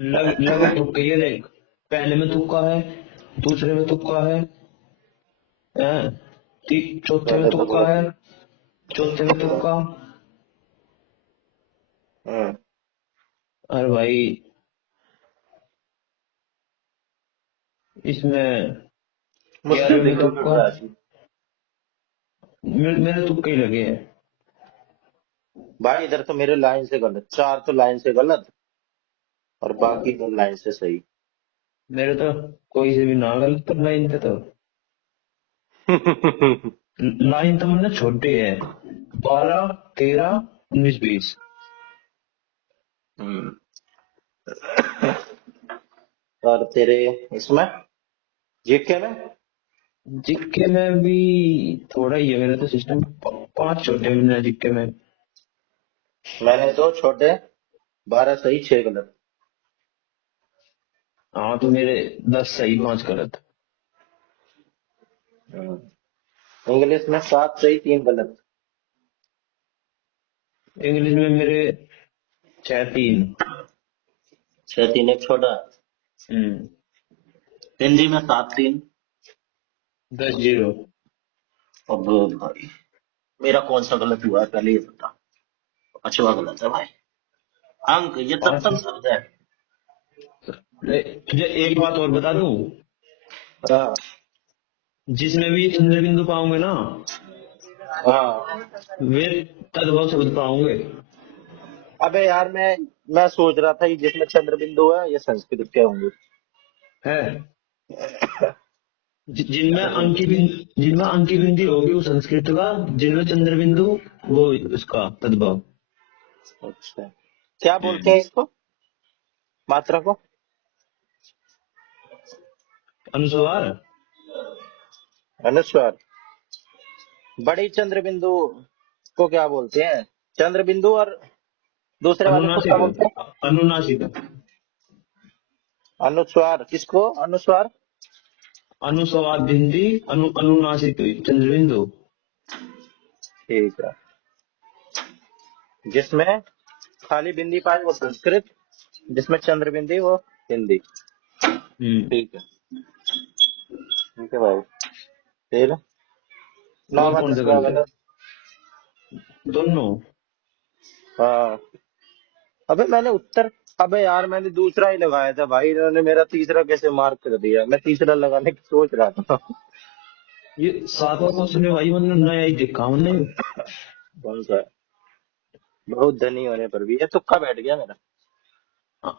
लगे तुक्के, ये देख, पहले में तुक्का है, दूसरे में तुक्का है, हैं? चौथे में पहले तो तुक्का गलत है, है। चौथे में तुक्का। हम्म, अरे भाई इसमें मुश्किल 11वें थी में तुक्का। कंप्यूटर आज। मेरे तुक्के ही लगे हैं। भाई इधर तो मेरे लाइन से गलत, 4 तो लाइन से गलत और बाकी 2 लाइन से सही। मेरे तो कोई से भी ना गलत, पर लाइन पे तो, लाइन तो मैंने छोटे है, 12, 13, 19, 20। हम्म, और तेरे इसमें जीके में जिक्के में भी थोड़ा ही है मेरा तो सिस्टम, 5 छोटे हैं मैंने जिक्के में। मैंने 2 छोटे, 12 सही, 6 गलत। हाँ तो मेरे 10 सही 5 गलत। इंग्लिश में 7 सही, 3 गलत। इंग्लिश में मेरे 6, 3। 6 3 एक छोटा। हम्म। हिंदी में 7 3। 10, 0। अब भाई मेरा कौन सा गलत हुआ है पहले ये बता। 5वां गलत है भाई। अंक ये तब 5। तक दर्द है। तुझे एक बात और बता दूं, हाँ जिसमें भी चंद्र बिंदु पाओगे ना, हाँ। वे तद्भव शब्द पाओगे। अबे यार मैं सोच रहा था ये जिसमें चंद्र बिंदु है ये संस्कृत के होंगे। है जिनमें अंकी बिंदी होगी वो संस्कृत का, जिनमें चंद्र बिंदु वो उसका तद्भव। अच्छा क्या बोलते हैं इसको, मात्रा को? अनुस्वार। अनुस्वार। बड़ी चंद्र बिंदु को क्या बोलते हैं? चंद्र बिंदु और दूसरे वाले को क्या अनुनासिक। बोलते हैं? अनुनासिक। अनुस्वार किसको? अनुस्वार। अनुस्वार बिंदी, अनुनासिक चंद्र बिंदु। ठीक है। जिसमें खाली बिंदी पाए वो संस्कृत, जिसमें चंद्र बिंदी वो हिंदी। ठीक है। ठीक है भाई। फिर और 9वां कौन सा 10वां गलत है? गलत। दोनों। हाँ। अबे मैंने उत्तर अबे यार मैंने दूसरा ही लगाया था भाई, इन्होंने मेरा तीसरा कैसे मार्क कर दिया। मैं तीसरा लगाने की सोच रहा था। ये सातवां क्वेश्चन है भाई, मैंने नया ही देखा मैंने। कौन सा है? बहुत धनी होने पर भी ये तुक्का बैठ गया मेरा।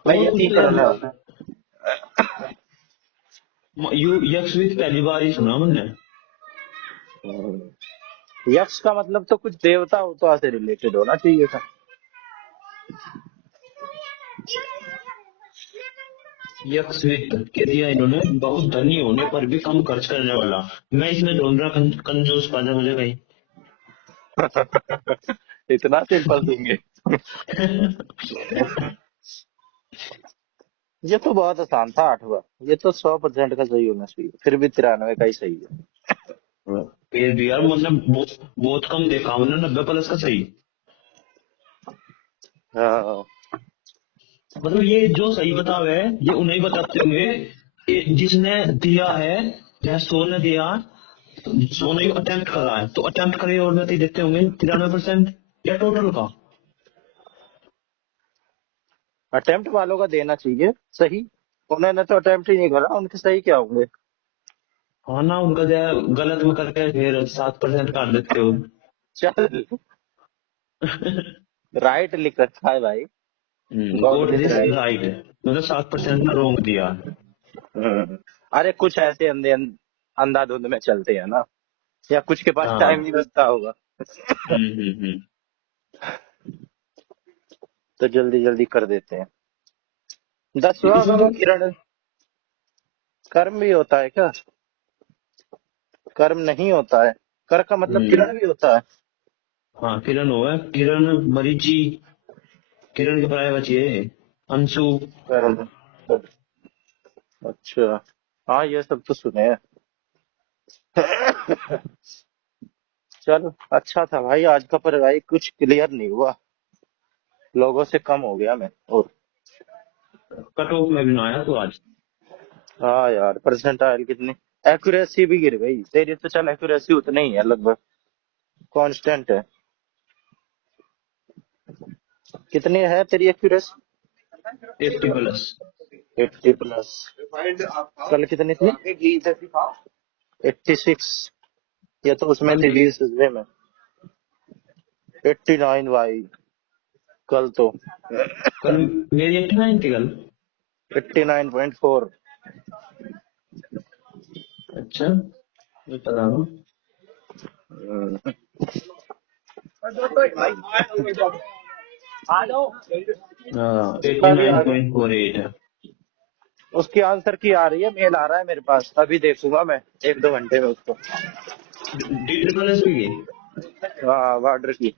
मैं और कुछ यही तो करने यार, वाला। यू यक्स विथ पहली बार ही सुना मैंने। यक्ष का मतलब तो कुछ देवता उवता से रिलेटेड होना चाहिए था। यक्स विथ कह दिया इन्होंने, बहुत धनी होने पर भी कम खर्च करने वाला। मैं इसमें ढूंढ रहा कंजूस पाजा मुझे कहीं। इतना सिंपल देंगे। ये तो बहुत आसान था, 8वां। ये तो 100% का सही होना चाहिए, फिर भी 93 का ही सही है। फिर भी यार मतलब बहुत बहुत कम देखा मैंने 90+ का सही। हाँ। मतलब ये जो सही बतावे है ये उन्हें ही बताते होंगे कि जिसने दिया है, या 100 ने दिया तो 100 ने अटेम्प्ट करा है, तो अटेम्प्ट करे और नहीं देते होंगे 93% या टोटल का। अटेम्प्ट वालों का देना चाहिए सही। उन्होंने तो अटेम्प्ट ही नहीं करा, उनके सही क्या होंगे। हाँ ना, उनका जो है गलत में करके फिर 7% काट देते हो। चल, राइट लिख रखा है भाई। God got with this right. Right, मतलब 7% रोंग दिया। अरे कुछ ऐसे अंधाधुंध में चलते हैं ना, या कुछ के पास टाइम हाँ। नहीं बचता होगा, हम्म। तो जल्दी जल्दी कर देते हैं। 10वां इसमें तो किरण। कर्म भी होता है क्या? कर्म नहीं होता है। कर का मतलब किरण भी होता है। हाँ किरण हुआ है, किरण मरीची, किरण के प्राय बचिए अंशु। कर्म। अच्छा। हाँ ये सब तो सुने हैं। चल अच्छा था भाई आज का, पर भाई कुछ क्लियर नहीं हुआ, लोगों से कम हो गया मैं। और कट ऑफ में भी ना आया तो आज। हाँ यार, परसेंटाइल कितनी, एक्यूरेसी भी गिर गई तेरी। तो चल एक्यूरेसी उतनी ही है लगभग, कांस्टेंट है। कितनी है तेरी एक्यूरेसी? 80+। 80+। कल कितनी थी? 86। ये तो उसमें कल थी 20 में। 89 भाई कल तो। कल मेरी 89 थी कल। 89.4। अच्छा, ये पता नहीं। हाँ उसका भी आ गया। 89.48 है। उसकी आंसर की आ रही है, मेल आ रहा है मेरे पास, अभी देखूंगा मैं 1-2 घंटे में उसको। DSS भी गई। हाँ वाटर की।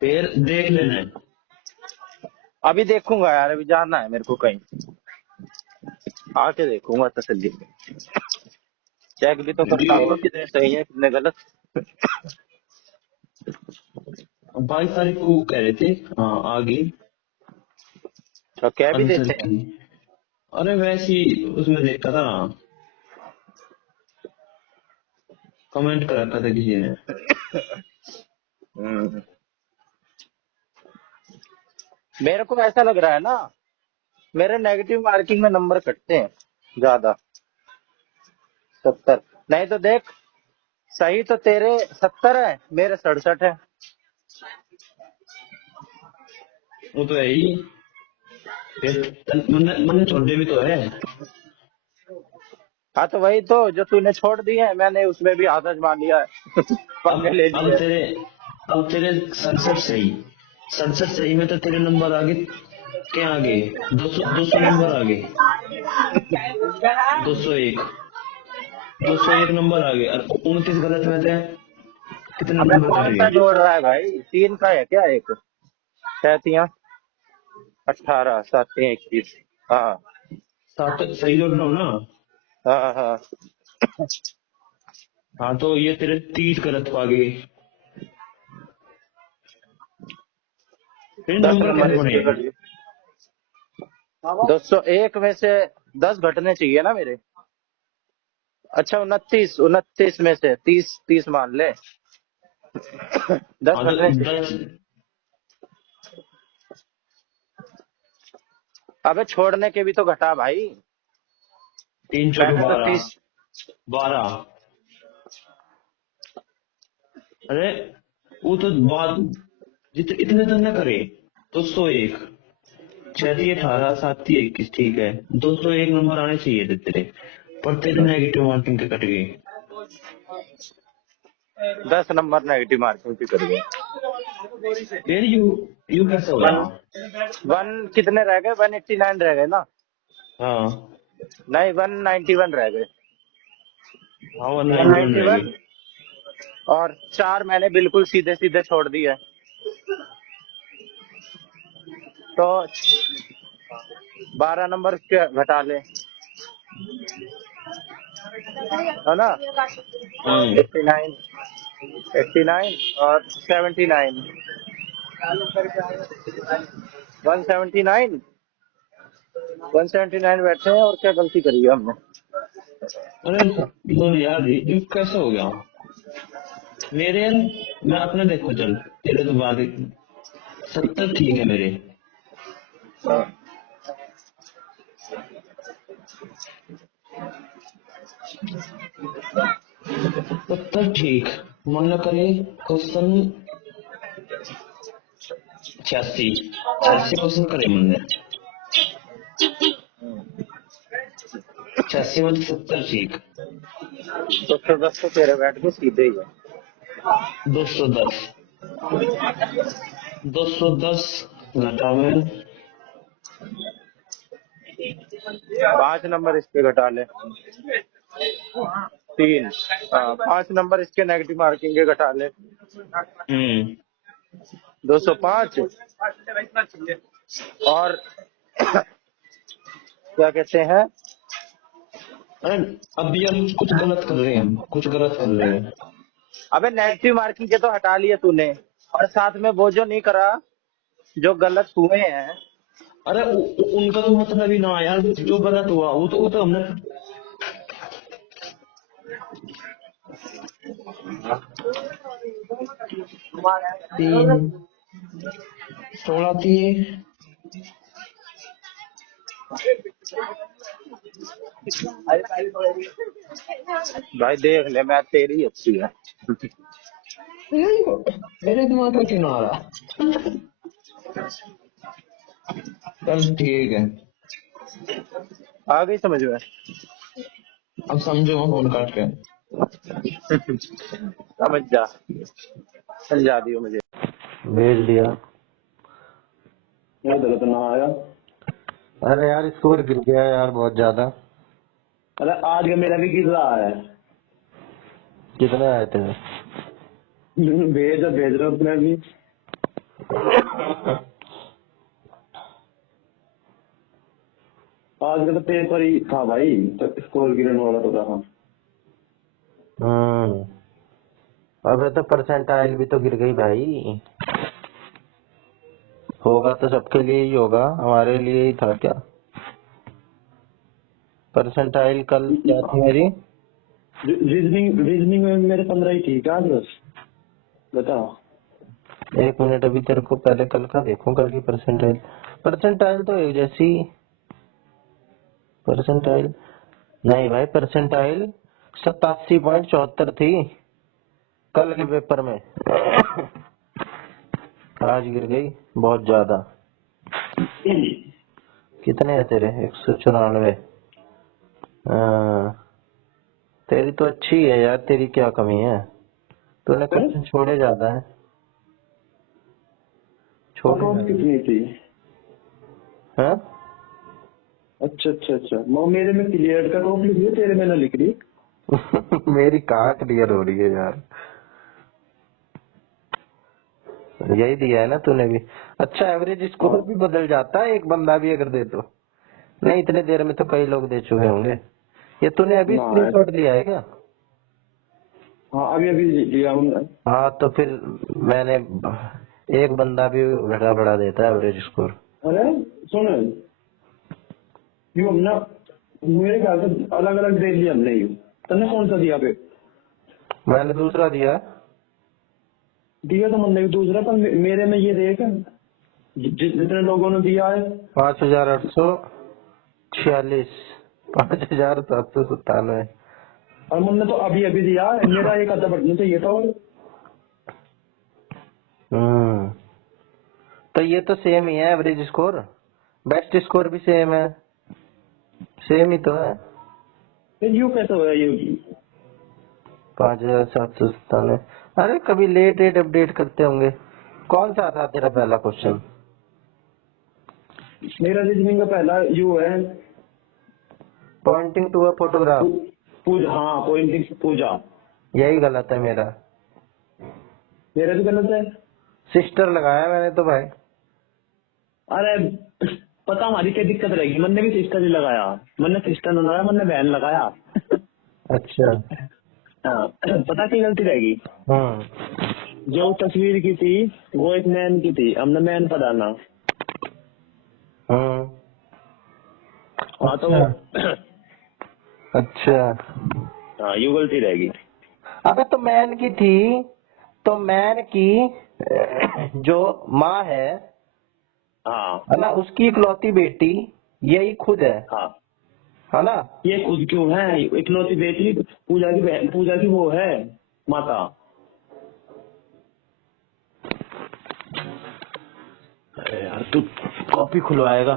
फिर देख लेना। अभी देखूंगा यार, अभी जाना है मेरे को कहीं, आके देखूंगा तसल्ली से। चेक भी तो करता हूँ कितने सही है कितने गलत। 22 तारीख को कह रहे थे। हाँ आ गई तो क्या भी आंसर देते हैं। की। अरे वैसे ही उसमें देखा था, कमेंट कर रखा था किसी ने। हम्म। मेरे को ऐसा लग रहा है ना, मेरे नेगेटिव मार्किंग में नंबर कटते हैं ज्यादा। 70। नहीं तो देख, सही तो तेरे 70 है, मेरे 67 है। वो तो है ही। फिर मैंने छोटे भी तो है। हाँ तो वही तो, जो तूने छोड़ दिए है मैंने उसमें भी आदत मान लिया है। पंगे ले अब लिए। तेरे, अब तेरे 67 सही, 67 सही में तो तेरे नंबर आगे, क्या आगे, 200 नंबर आगे, 201, 201 नंबर आगे, और 29 गलत में थे, कितने अबे नंबर कट कौन सा गए। जोड़ रहा है भाई, 3 का है क्या एक? 37, 18, 7, 21। हाँ। सात सही जोड़ रहा हूँ ना। हाँ हाँ। हाँ तो ये तेरे 30 गलत पा गए, फिर 10 नंबर नंबर कैसे इसके बने। कट गए। 201 में से 10 घटने चाहिए ना मेरे। अच्छा 29 में से 30 मान ले। 10 हाँ तो घटने चाहिए। 10, अबे छोड़ने के भी तो घटा भाई। 3 चौके मैंने तो 12, 30। 12। अरे वो तो बात जितने इतने तो न करे। 201, 618, 721, ठीक है। 201 नंबर आने चाहिए थे तेरे, पर तेरे नेगेटिव मार्किंग के कट गई। 10 नंबर नेगेटिव मार्किंग की कर गई। फिर यू कैसे हो वन रहा? वन कितने रह गए? 189 रह गए ना? हाँ नहीं, 191 रह गए। हाँ, 191 रह 191 गई। और 4 मैंने बिल्कुल सीधे सीधे छोड़ दिए। तो 12 नंबर के घटा ले, है ना? 89, 89 और 79, 179, 179 बैठे हैं। और क्या गलती करी है हमने? अरे तो यार ये कैसे हो गया मेरे यार? मैं अपने देखो, चल तेरे तो बात 70 ठीक है मेरे। सत्तर ठीक, मन न करे क्वेश्चन 86, 86 क्वेश्चन करे मन ने। 86 में 70 ठीक। 210 तो तेरे बैठ के सीधे ही है। 210, 210 घटा में 5 नंबर इसके घटा ले। 3, 5 नंबर इसके नेगेटिव मार्किंग के घटा ले। 205 और क्या कहते हैं? अरे अभी हम कुछ गलत कर रहे हैं, कुछ गलत कर रहे हैं। अबे नेगेटिव मार्किंग के तो हटा लिए तूने, और साथ में वो जो नहीं करा, जो गलत हुए हैं। अरे उनका तो मतलब ही ना यार, जो गलत हुआ वो तो हमने 3, 16 थी। भाई देख ले, मैं तेरी अच्छी है। मेरे दिमाग में क्यों ना आ रहा? चल ठीक है, आ गई समझ में? अब समझो फोन काट के। समझ जा, समझा दियो मुझे। भेज दिया। मेरा तो ना आया। अरे यार स्कोर गिर गया यार बहुत ज्यादा। अरे आज का मेरा भी गिर रहा है। कितने आए थे? भेज रहा हूँ तुम्हें भी। आज का तो पेपर ही था भाई, तो स्कोर गिरने वाला तो था। अबे तो परसेंटाइल भी तो गिर गई भाई। होगा तो सबके लिए ही होगा, हमारे लिए ही था क्या? परसेंटाइल कल क्या थी मेरी? रीजनिंग में मेरे 15 ही ठीक है आज बस। बताओ। एक मिनट, अभी तेरे को पहले कल का देखूं, कल की परसेंटाइल। परसेंटाइल तो एक जैसी। परसेंटाइल नहीं भाई, परसेंटाइल 87.74 थी कल के पेपर में। आज गिर गई बहुत ज्यादा। कितने है तेरे? 194। तेरी तो अच्छी है यार, तेरी क्या कमी है? तूने क्वेश्चन छोड़े ज्यादा है। छोड़े कौन कितनी थी? हाँ? अच्छा मेरे में क्लियर का टॉप लिख रही है, तेरे में ना लिख रही। मेरी कहाँ क्लियर हो रही है यार? यही दिया है ना तूने भी। अच्छा एवरेज स्कोर भी बदल जाता है एक बंदा भी अगर दे तो। नहीं इतने देर में तो कई लोग दे चुके होंगे। ये तूने अभी स्क्रीनशॉट लिया है क्या? हाँ अभी लिया हमने। हाँ तो फिर मैंने एक बंदा भी घटा बढ़ा देता है एवरेज स्कोर। अरे सुन, यू हमने मेरे ख्याल से अलग अलग दे लिया हमने। यू तूने कौन सा दिया? पे मैंने दूसरा दिया। तो हमने भी दूसरा, पर मेरे में ये देख जितने लोगों ने दिया है 5846, 5797। और मैंने तो अभी अभी दिया है, मेरा एक आधा बढ़ना चाहिए था। और तो ये तो सेम ही है, एवरेज स्कोर, बेस्ट स्कोर भी सेम है, सेम ही तो है। फिर यूँ कैसे होगा ये? 5797। अरे कभी लेट रेट अपडेट करते होंगे। कौन सा था तेरा पहला क्वेश्चन? मेरा रीजनिंग का पहला यू है, पॉइंटिंग टू अ फोटोग्राफ। पूजा। हाँ, पॉइंटिंग पूजा। यही गलत है मेरा। मेरा भी गलत है। सिस्टर लगाया मैंने तो भाई। अरे पता हमारी क्या दिक्कत रहेगी, मैंने भी सिस्टर ही लगाया, मैंने सिस्टर नहीं लगाया, मैंने बहन लगाया। अच्छा। हाँ, पता की गलती रहेगी, जो तस्वीर की थी वो एक मैन की थी, हमने मैन पर डालना। हाँ तो अच्छा। हाँ, ये गलती रहेगी। अबे तो मैन की थी, तो मैन की जो माँ है हाँ ना, उसकी इकलौती बेटी यही खुद हाँ, है ना? ये खुद क्यों है, इकलौती बेटी पूजा की बहन, पूजा की वो है माता। अरे यार तू कॉपी खुलवाएगा।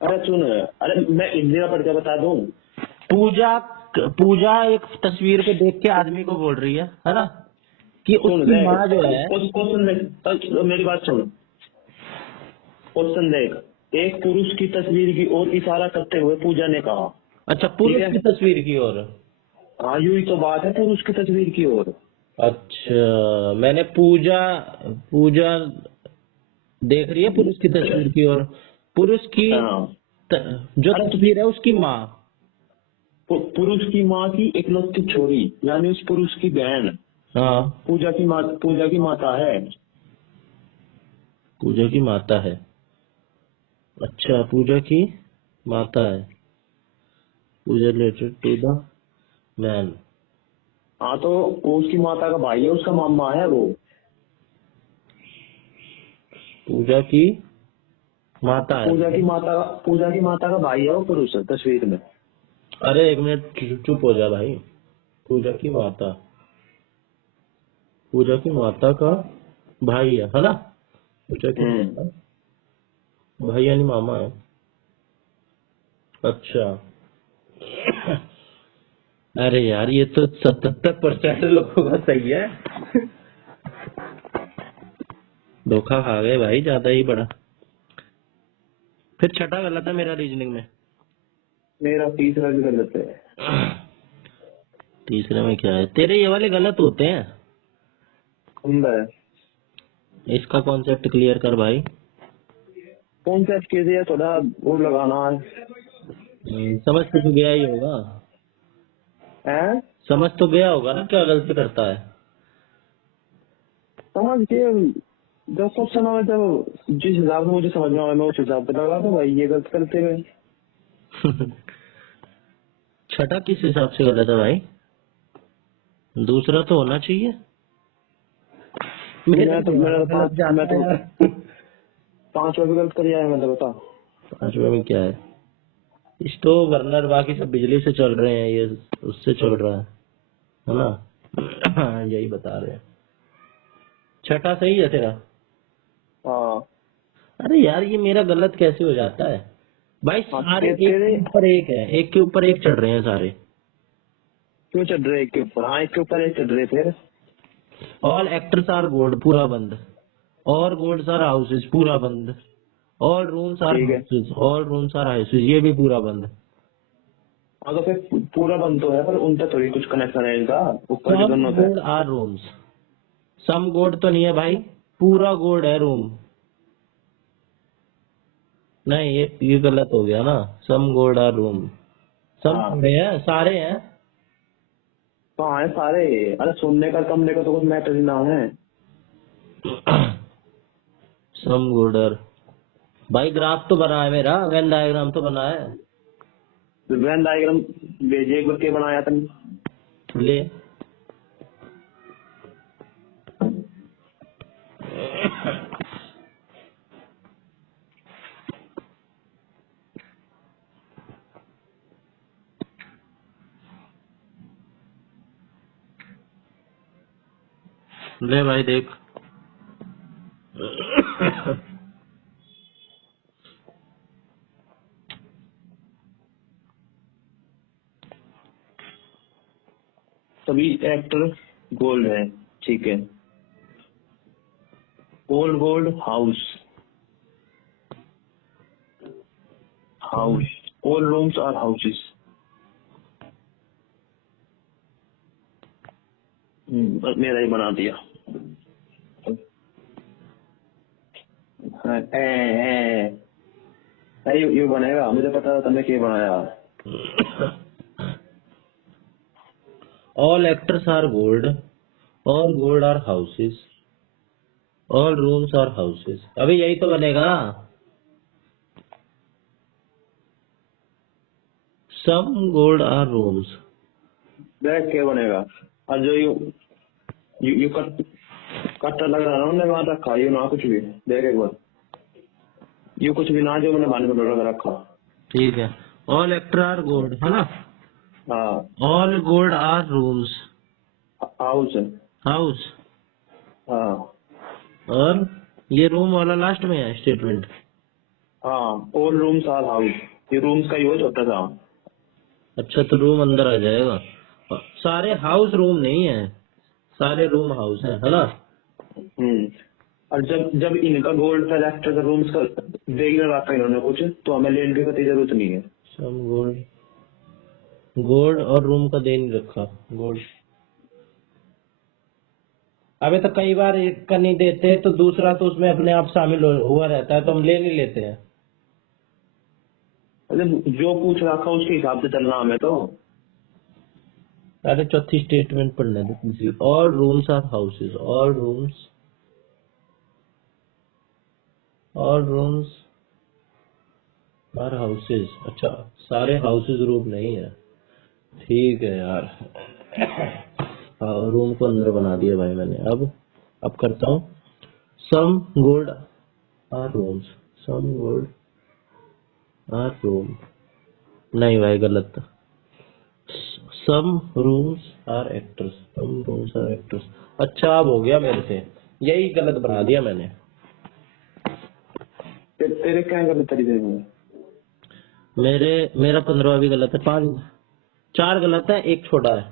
अरे सुन, अरे मैं हिंदी में पढ़ के बता दूं। पूजा पूजा एक तस्वीर को देख के आदमी को बोल रही है ना, कि सुन उसकी देख, माँ जो है। क्वेश्चन देख, मेरी बात सुन। क्वेश्चन देख, एक पुरुष की तस्वीर की ओर इशारा करते हुए पूजा ने कहा। अच्छा, ठीक पुरुष है? की तस्वीर की ओर। हाँ, यू ही तो बात है, पुरुष की तस्वीर की ओर। अच्छा, मैंने पूजा पूजा देख रही है पुरुष की तस्वीर की ओर। पुरुष की हाँ, जो तस्वीर है उसकी माँ। पुरुष की माँ की इकलौती छोरी, यानी उस पुरुष की बहन हाँ, पूजा की माता है। पूजा की माता है। अच्छा, पूजा की माता है। पूजा रिलेटेड टू द मैन। हाँ तो वो उसकी माता का भाई है, उसका मामा है वो। पूजा की माता है। पूजा की माता का भाई है वो पुरुष तस्वीर में। अरे एक मिनट चुप हो जा भाई। पूजा की माता, पूजा की माता का भाई है ना? पूजा की माता भाई यानी मामा है। अच्छा। अरे यार ये तो 77% लोगों का सही है। धोखा खा गए भाई, ज्यादा ही बड़ा। फिर छठा गलत है मेरा रीजनिंग में। मेरा तीसरा भी गलत है। तीसरे में क्या है? तेरे ये वाले गलत होते हैं। सुंदर इसका कॉन्सेप्ट क्लियर कर भाई। कॉन्सेप्ट के लिए थोड़ा वो लगाना समझ तो गया ही होगा। है। समझ तो गया होगा ना क्या गलती करता है। समझ के जब क्वेश्चन हो जब जिस हिसाब से मुझे समझ में आया मैं उस हिसाब से लगा तो भाई ये गलत करते हुए। छठा किस हिसाब से गलत है भाई? दूसरा तो होना चाहिए। पांचवा भी गलत कर जाए, मैं तो बता। पांचवा में क्या है? स्टोव बर्नर बाकी सब बिजली से चल रहे हैं, ये उससे चल रहा है ना? यही बता रहे हैं। छठा सही है तेरा? हाँ। अरे यार ये मेरा गलत कैसे हो जाता है भाई? सारे एक के ऊपर एक है, एक के ऊपर एक चढ़ रहे हैं सारे। क्यों चढ़ रहे एक के ऊपर? हाँ, एक के ऊपर एक चढ़ रहे। फिर ऑल एक्टर्स आर गोल्ड पूरा बंद, और गोल्ड आर हाउसेज पूरा बंद, all rooms are houses, all rooms are houses ये भी पूरा बंद। हाँ तो फिर पूरा बंद तो है, पर उनका थोड़ी कुछ कनेक्शन है इनका ऊपर के दोनों पे। Gold are rooms, some gold तो नहीं है भाई, पूरा गोल्ड है रूम। नहीं ये गलत हो गया ना। सम गोल्ड आर रूम, सम थोड़े हैं, सारे हैं। हाँ है सारे। अरे सुनने का कमरे का तो कुछ मैटर ही ना है। सम गोल्डर भाई, ग्राफ तो बना है मेरा, वेन डायग्राम तो बना है। वेन डायग्राम भेजे करके बनाया था। ले ले भाई देख। सभी एक्टर गोल्ड है, ठीक है। All gold house, house, all rooms are houses. मेरा ही बना दिया। ये बनेगा, मुझे पता था तुमने क्या बनाया। All actors are gold. All gold are houses. All rooms are houses. अभी यही तो बनेगा। Some gold are rooms. देख क्या बनेगा। और जो यू कट्टा लग रहा है ना, उन्होंने वहां रखा, यू ना कुछ भी देख एक बार, यू कुछ भी ना जो मैंने भाने में लगा रखा। ठीक है। All actors are gold, है ना? हाँ, All gold are rooms. House है। House. हाँ और ये रूम वाला लास्ट में है स्टेटमेंट। हाँ, ऑल रूम्स आर हाउस, ये रूम्स का यूज होता था। अच्छा तो रूम अंदर आ जाएगा। सारे हाउस रूम नहीं है, सारे रूम हाउस है ना? और जब इनका गोल्ड था एक्टर का रूम्स का दे ही रखा इन्होंने कुछ, तो हमें लेने की कोई जरूरत नहीं है। सब गोल्ड और रूम का दे नहीं रखा गोल्ड। अबे तो कई बार एक का नहीं देते तो दूसरा तो उसमें अपने आप शामिल हुआ रहता है, तो हम ले नहीं लेते हैं। अरे जो पूछ रखा उसके हिसाब से चलना हमें तो। अरे चौथी स्टेटमेंट पढ़ने दो। All rooms are houses, all rooms are houses. अच्छा सारे हाउसेज रूम नहीं है, ठीक है यार। रूम को अंदर बना दिया भाई मैंने। अब करता हूँ। Some gold are rooms, some gold are room. नहीं भाई गलत। Some rooms are actors, some rooms are actors. अच्छा अब हो गया मेरे से, यही गलत बना दिया मैंने। तेरे क्या गलत तरीके में? मेरा 15 भी गलत है, 4 गलत है, एक छोटा है।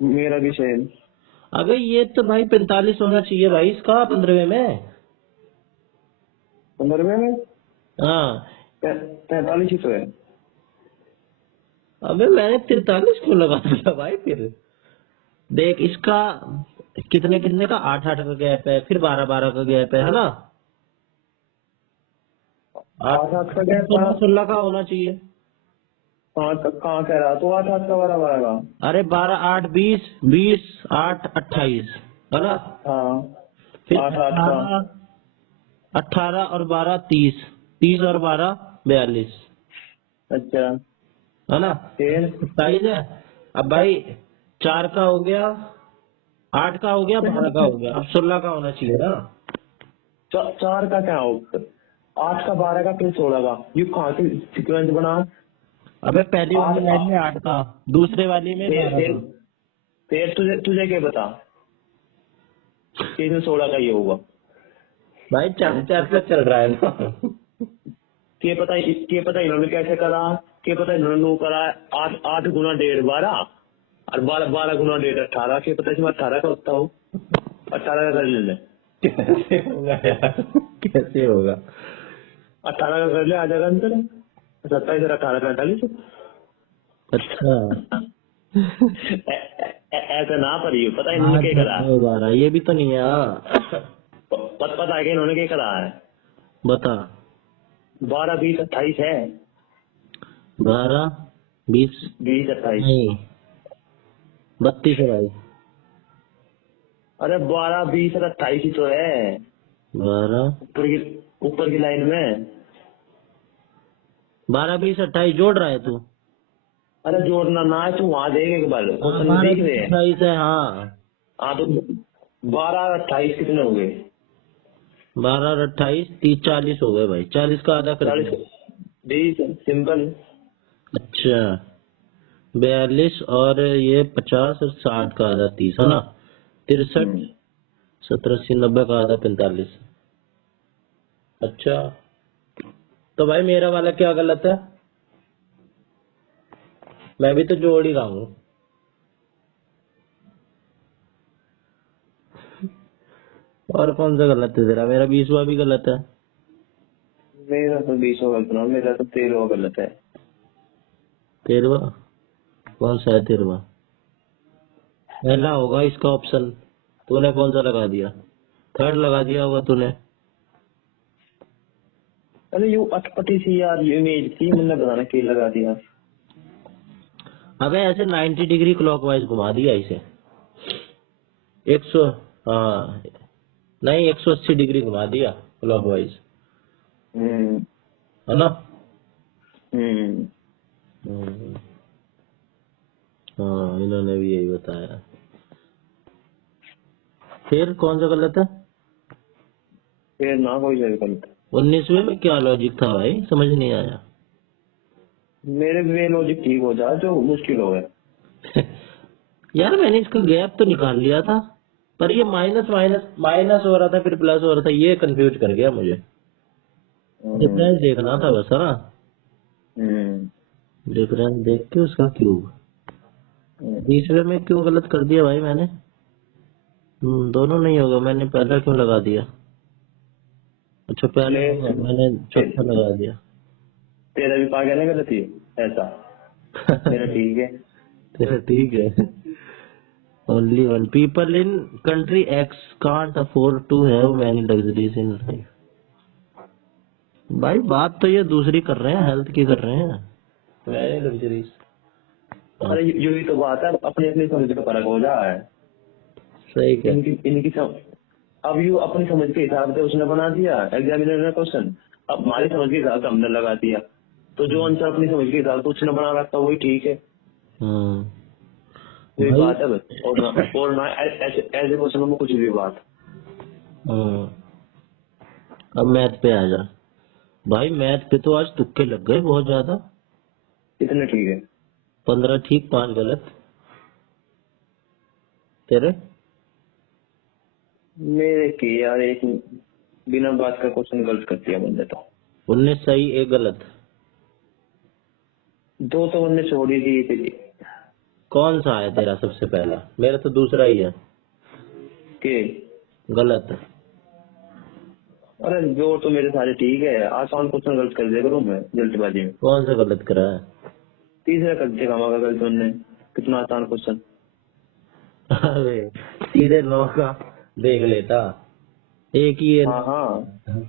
मेरा भी सेम। अबे ये तो भाई 45 होना चाहिए भाई इसका 15वें में। 15वें में? हाँ 43 ही तो है। अबे मैंने 43 क्यों लगा दिया भाई? फिर देख इसका कितने कितने का 8-8 का गैप है, फिर 12-12 का गैप है ना? 8-8 का गैप था। 16 का होना चाहिए। कहाँ कह रहा तो 8-8 का 12-12 का। अरे 12-8 20, 20-8 28 है ना? हाँ फिर 8-8 का 18 और 12 30, 30 और 12 42 अच्छा है ना? फिर 27 है। अब भाई 4 का हो गया, 8 का हो गया, 12 का हो गया, अब 16 का होना चाहिए ना? 4 का क्या होगा? 8 का 12 का फिर 16 का, यू कहाँ से सीक्वेंस बना? अबे पहली वाली लाइन में 8 का, दूसरे वाली में 12 का। फिर तुझे क्या पता कि इसमें 16 का ये होगा? भाई 4 पे चल रहा है ना। क्या पता इन्होंने कैसे करा, क्या पता इन्होंने वो करा 8 गुना 1.5 12 और 12 गुना 1.5 18, क्या पता इसमें 18 का होता हो, 18 का कर ले। कैसे होगा यार, कैसे होगा? 18 का कर ले, आ जाएगा अंतर 27 और 18 45। अच्छा ऐसा ना पढ़ियो, पता इन्होंने क्या करा? 12 ये भी तो नहीं है। पता है कि इन्होंने क्या करा है? बता। 12 20 28 है। 12 20 20 28 नहीं 32 है भाई। अरे 12 20 और 28 ही तो है 12 ऊपर की लाइन में। 12 20 28 जोड़ रहा है तू? अरे जोड़ना ना है, तू वहां देख एक बार, ऑप्शन 12 देख रहे 28 है। हाँ हाँ तो 12 और 28 कितने हो गए? 12 और 28, 30, 40 हो गए भाई। 40 का आधा कर 40 दिया। 20 सिंपल। अच्छा 42 और ये 50 और 60 का आधा 30 है ना। 63, 70, 80, 90 का आधा 45। अच्छा तो भाई मेरा वाला क्या गलत है? मैं भी तो जोड़ ही रहा हूँ। और कौन सा गलत है तेरा? मेरा 20वां भी गलत है। मेरा तो 20 गलत ना, मेरा तो 13 गलत है। 13वां कौन सा है? 13वां पहला होगा इसका ऑप्शन। तूने कौन सा लगा दिया? थर्ड लगा दिया होगा तूने। अरे यू अटपटी सी यार, ये इमेज थी, मैंने बताना के लगा दिया। अबे ऐसे 90 डिग्री क्लॉकवाइज घुमा दिया इसे। 100, हाँ नहीं 180 डिग्री घुमा दिया क्लॉकवाइज, हम्म है ना। हम्म हम्म, हाँ इन्होंने भी यही बताया। फिर कौन सा गलत है? फिर ना कोई सही गलत। 19वें में क्या लॉजिक था भाई? समझ नहीं आया। मेरे वे लॉजिक ठीक हो जाए जो मुश्किल हो गया। यार मैंने इसका गैप तो निकाल लिया था, पर ये माइनस माइनस माइनस हो रहा था फिर प्लस हो रहा था, ये कंफ्यूज कर गया मुझे। डिफरेंस देखना था बस, है ना। डिफरेंस देख के उसका क्यूब। 20वें में क्यों गलत कर दिया भाई मैंने? दोनों नहीं होगा, मैंने पहला क्यों लगा दिया? अच्छा पहला होगा, मैंने चौथा लगा दिया। तेरा भी पा गया ना गलती ऐसा। मेरा ठीक है। तेरा ठीक है। Only one people in country X can't afford to have many luxuries in life. भाई बात तो ये दूसरी कर रहे हैं, हेल्थ की कर रहे हैं, मैनी लग्जरीज। अरे यू ही तो बात है, अपनी अपनी समझ का फर्क हो जाए। सही क्या? इनकी अब यू अपनी समझ के हिसाब से उसने बना दिया एग्जामिनर ने क्वेश्चन, अब हमारी समझ के हिसाब से हमने लगा दिया, तो जो आंसर अपनी समझ के हिसाब से उसने बना रखा वही ठीक है। वही बात है बस। और ना ऐसे क्वेश्चनों में कुछ भी बात। अब मैथ पे आ जा भाई। मैथ पे तो आज तुक्के लग गए बहुत ज्यादा। इतने ठीक है। 15 ठीक 5 गलत तेरे। मेरे की यार एक बिना बात का क्वेश्चन गलत कर दिया बंदे तो। 19 सही 1 गलत। 2 तो बंदे छोड़ ही दिए। कौन सा है तेरा सबसे पहला? मेरा तो दूसरा ही है के गलत। अरे जो तो मेरे सारे ठीक है, आसान क्वेश्चन गलत कर दिया करूँ मैं जल्दबाजी में। कौन सा गलत करा है? तीसरा कर दिया कामा का गलत मैंने। कितना आसान क्वेश्चन। अरे सीधे 9 का देख लेता, एक ही है। हाँ हाँ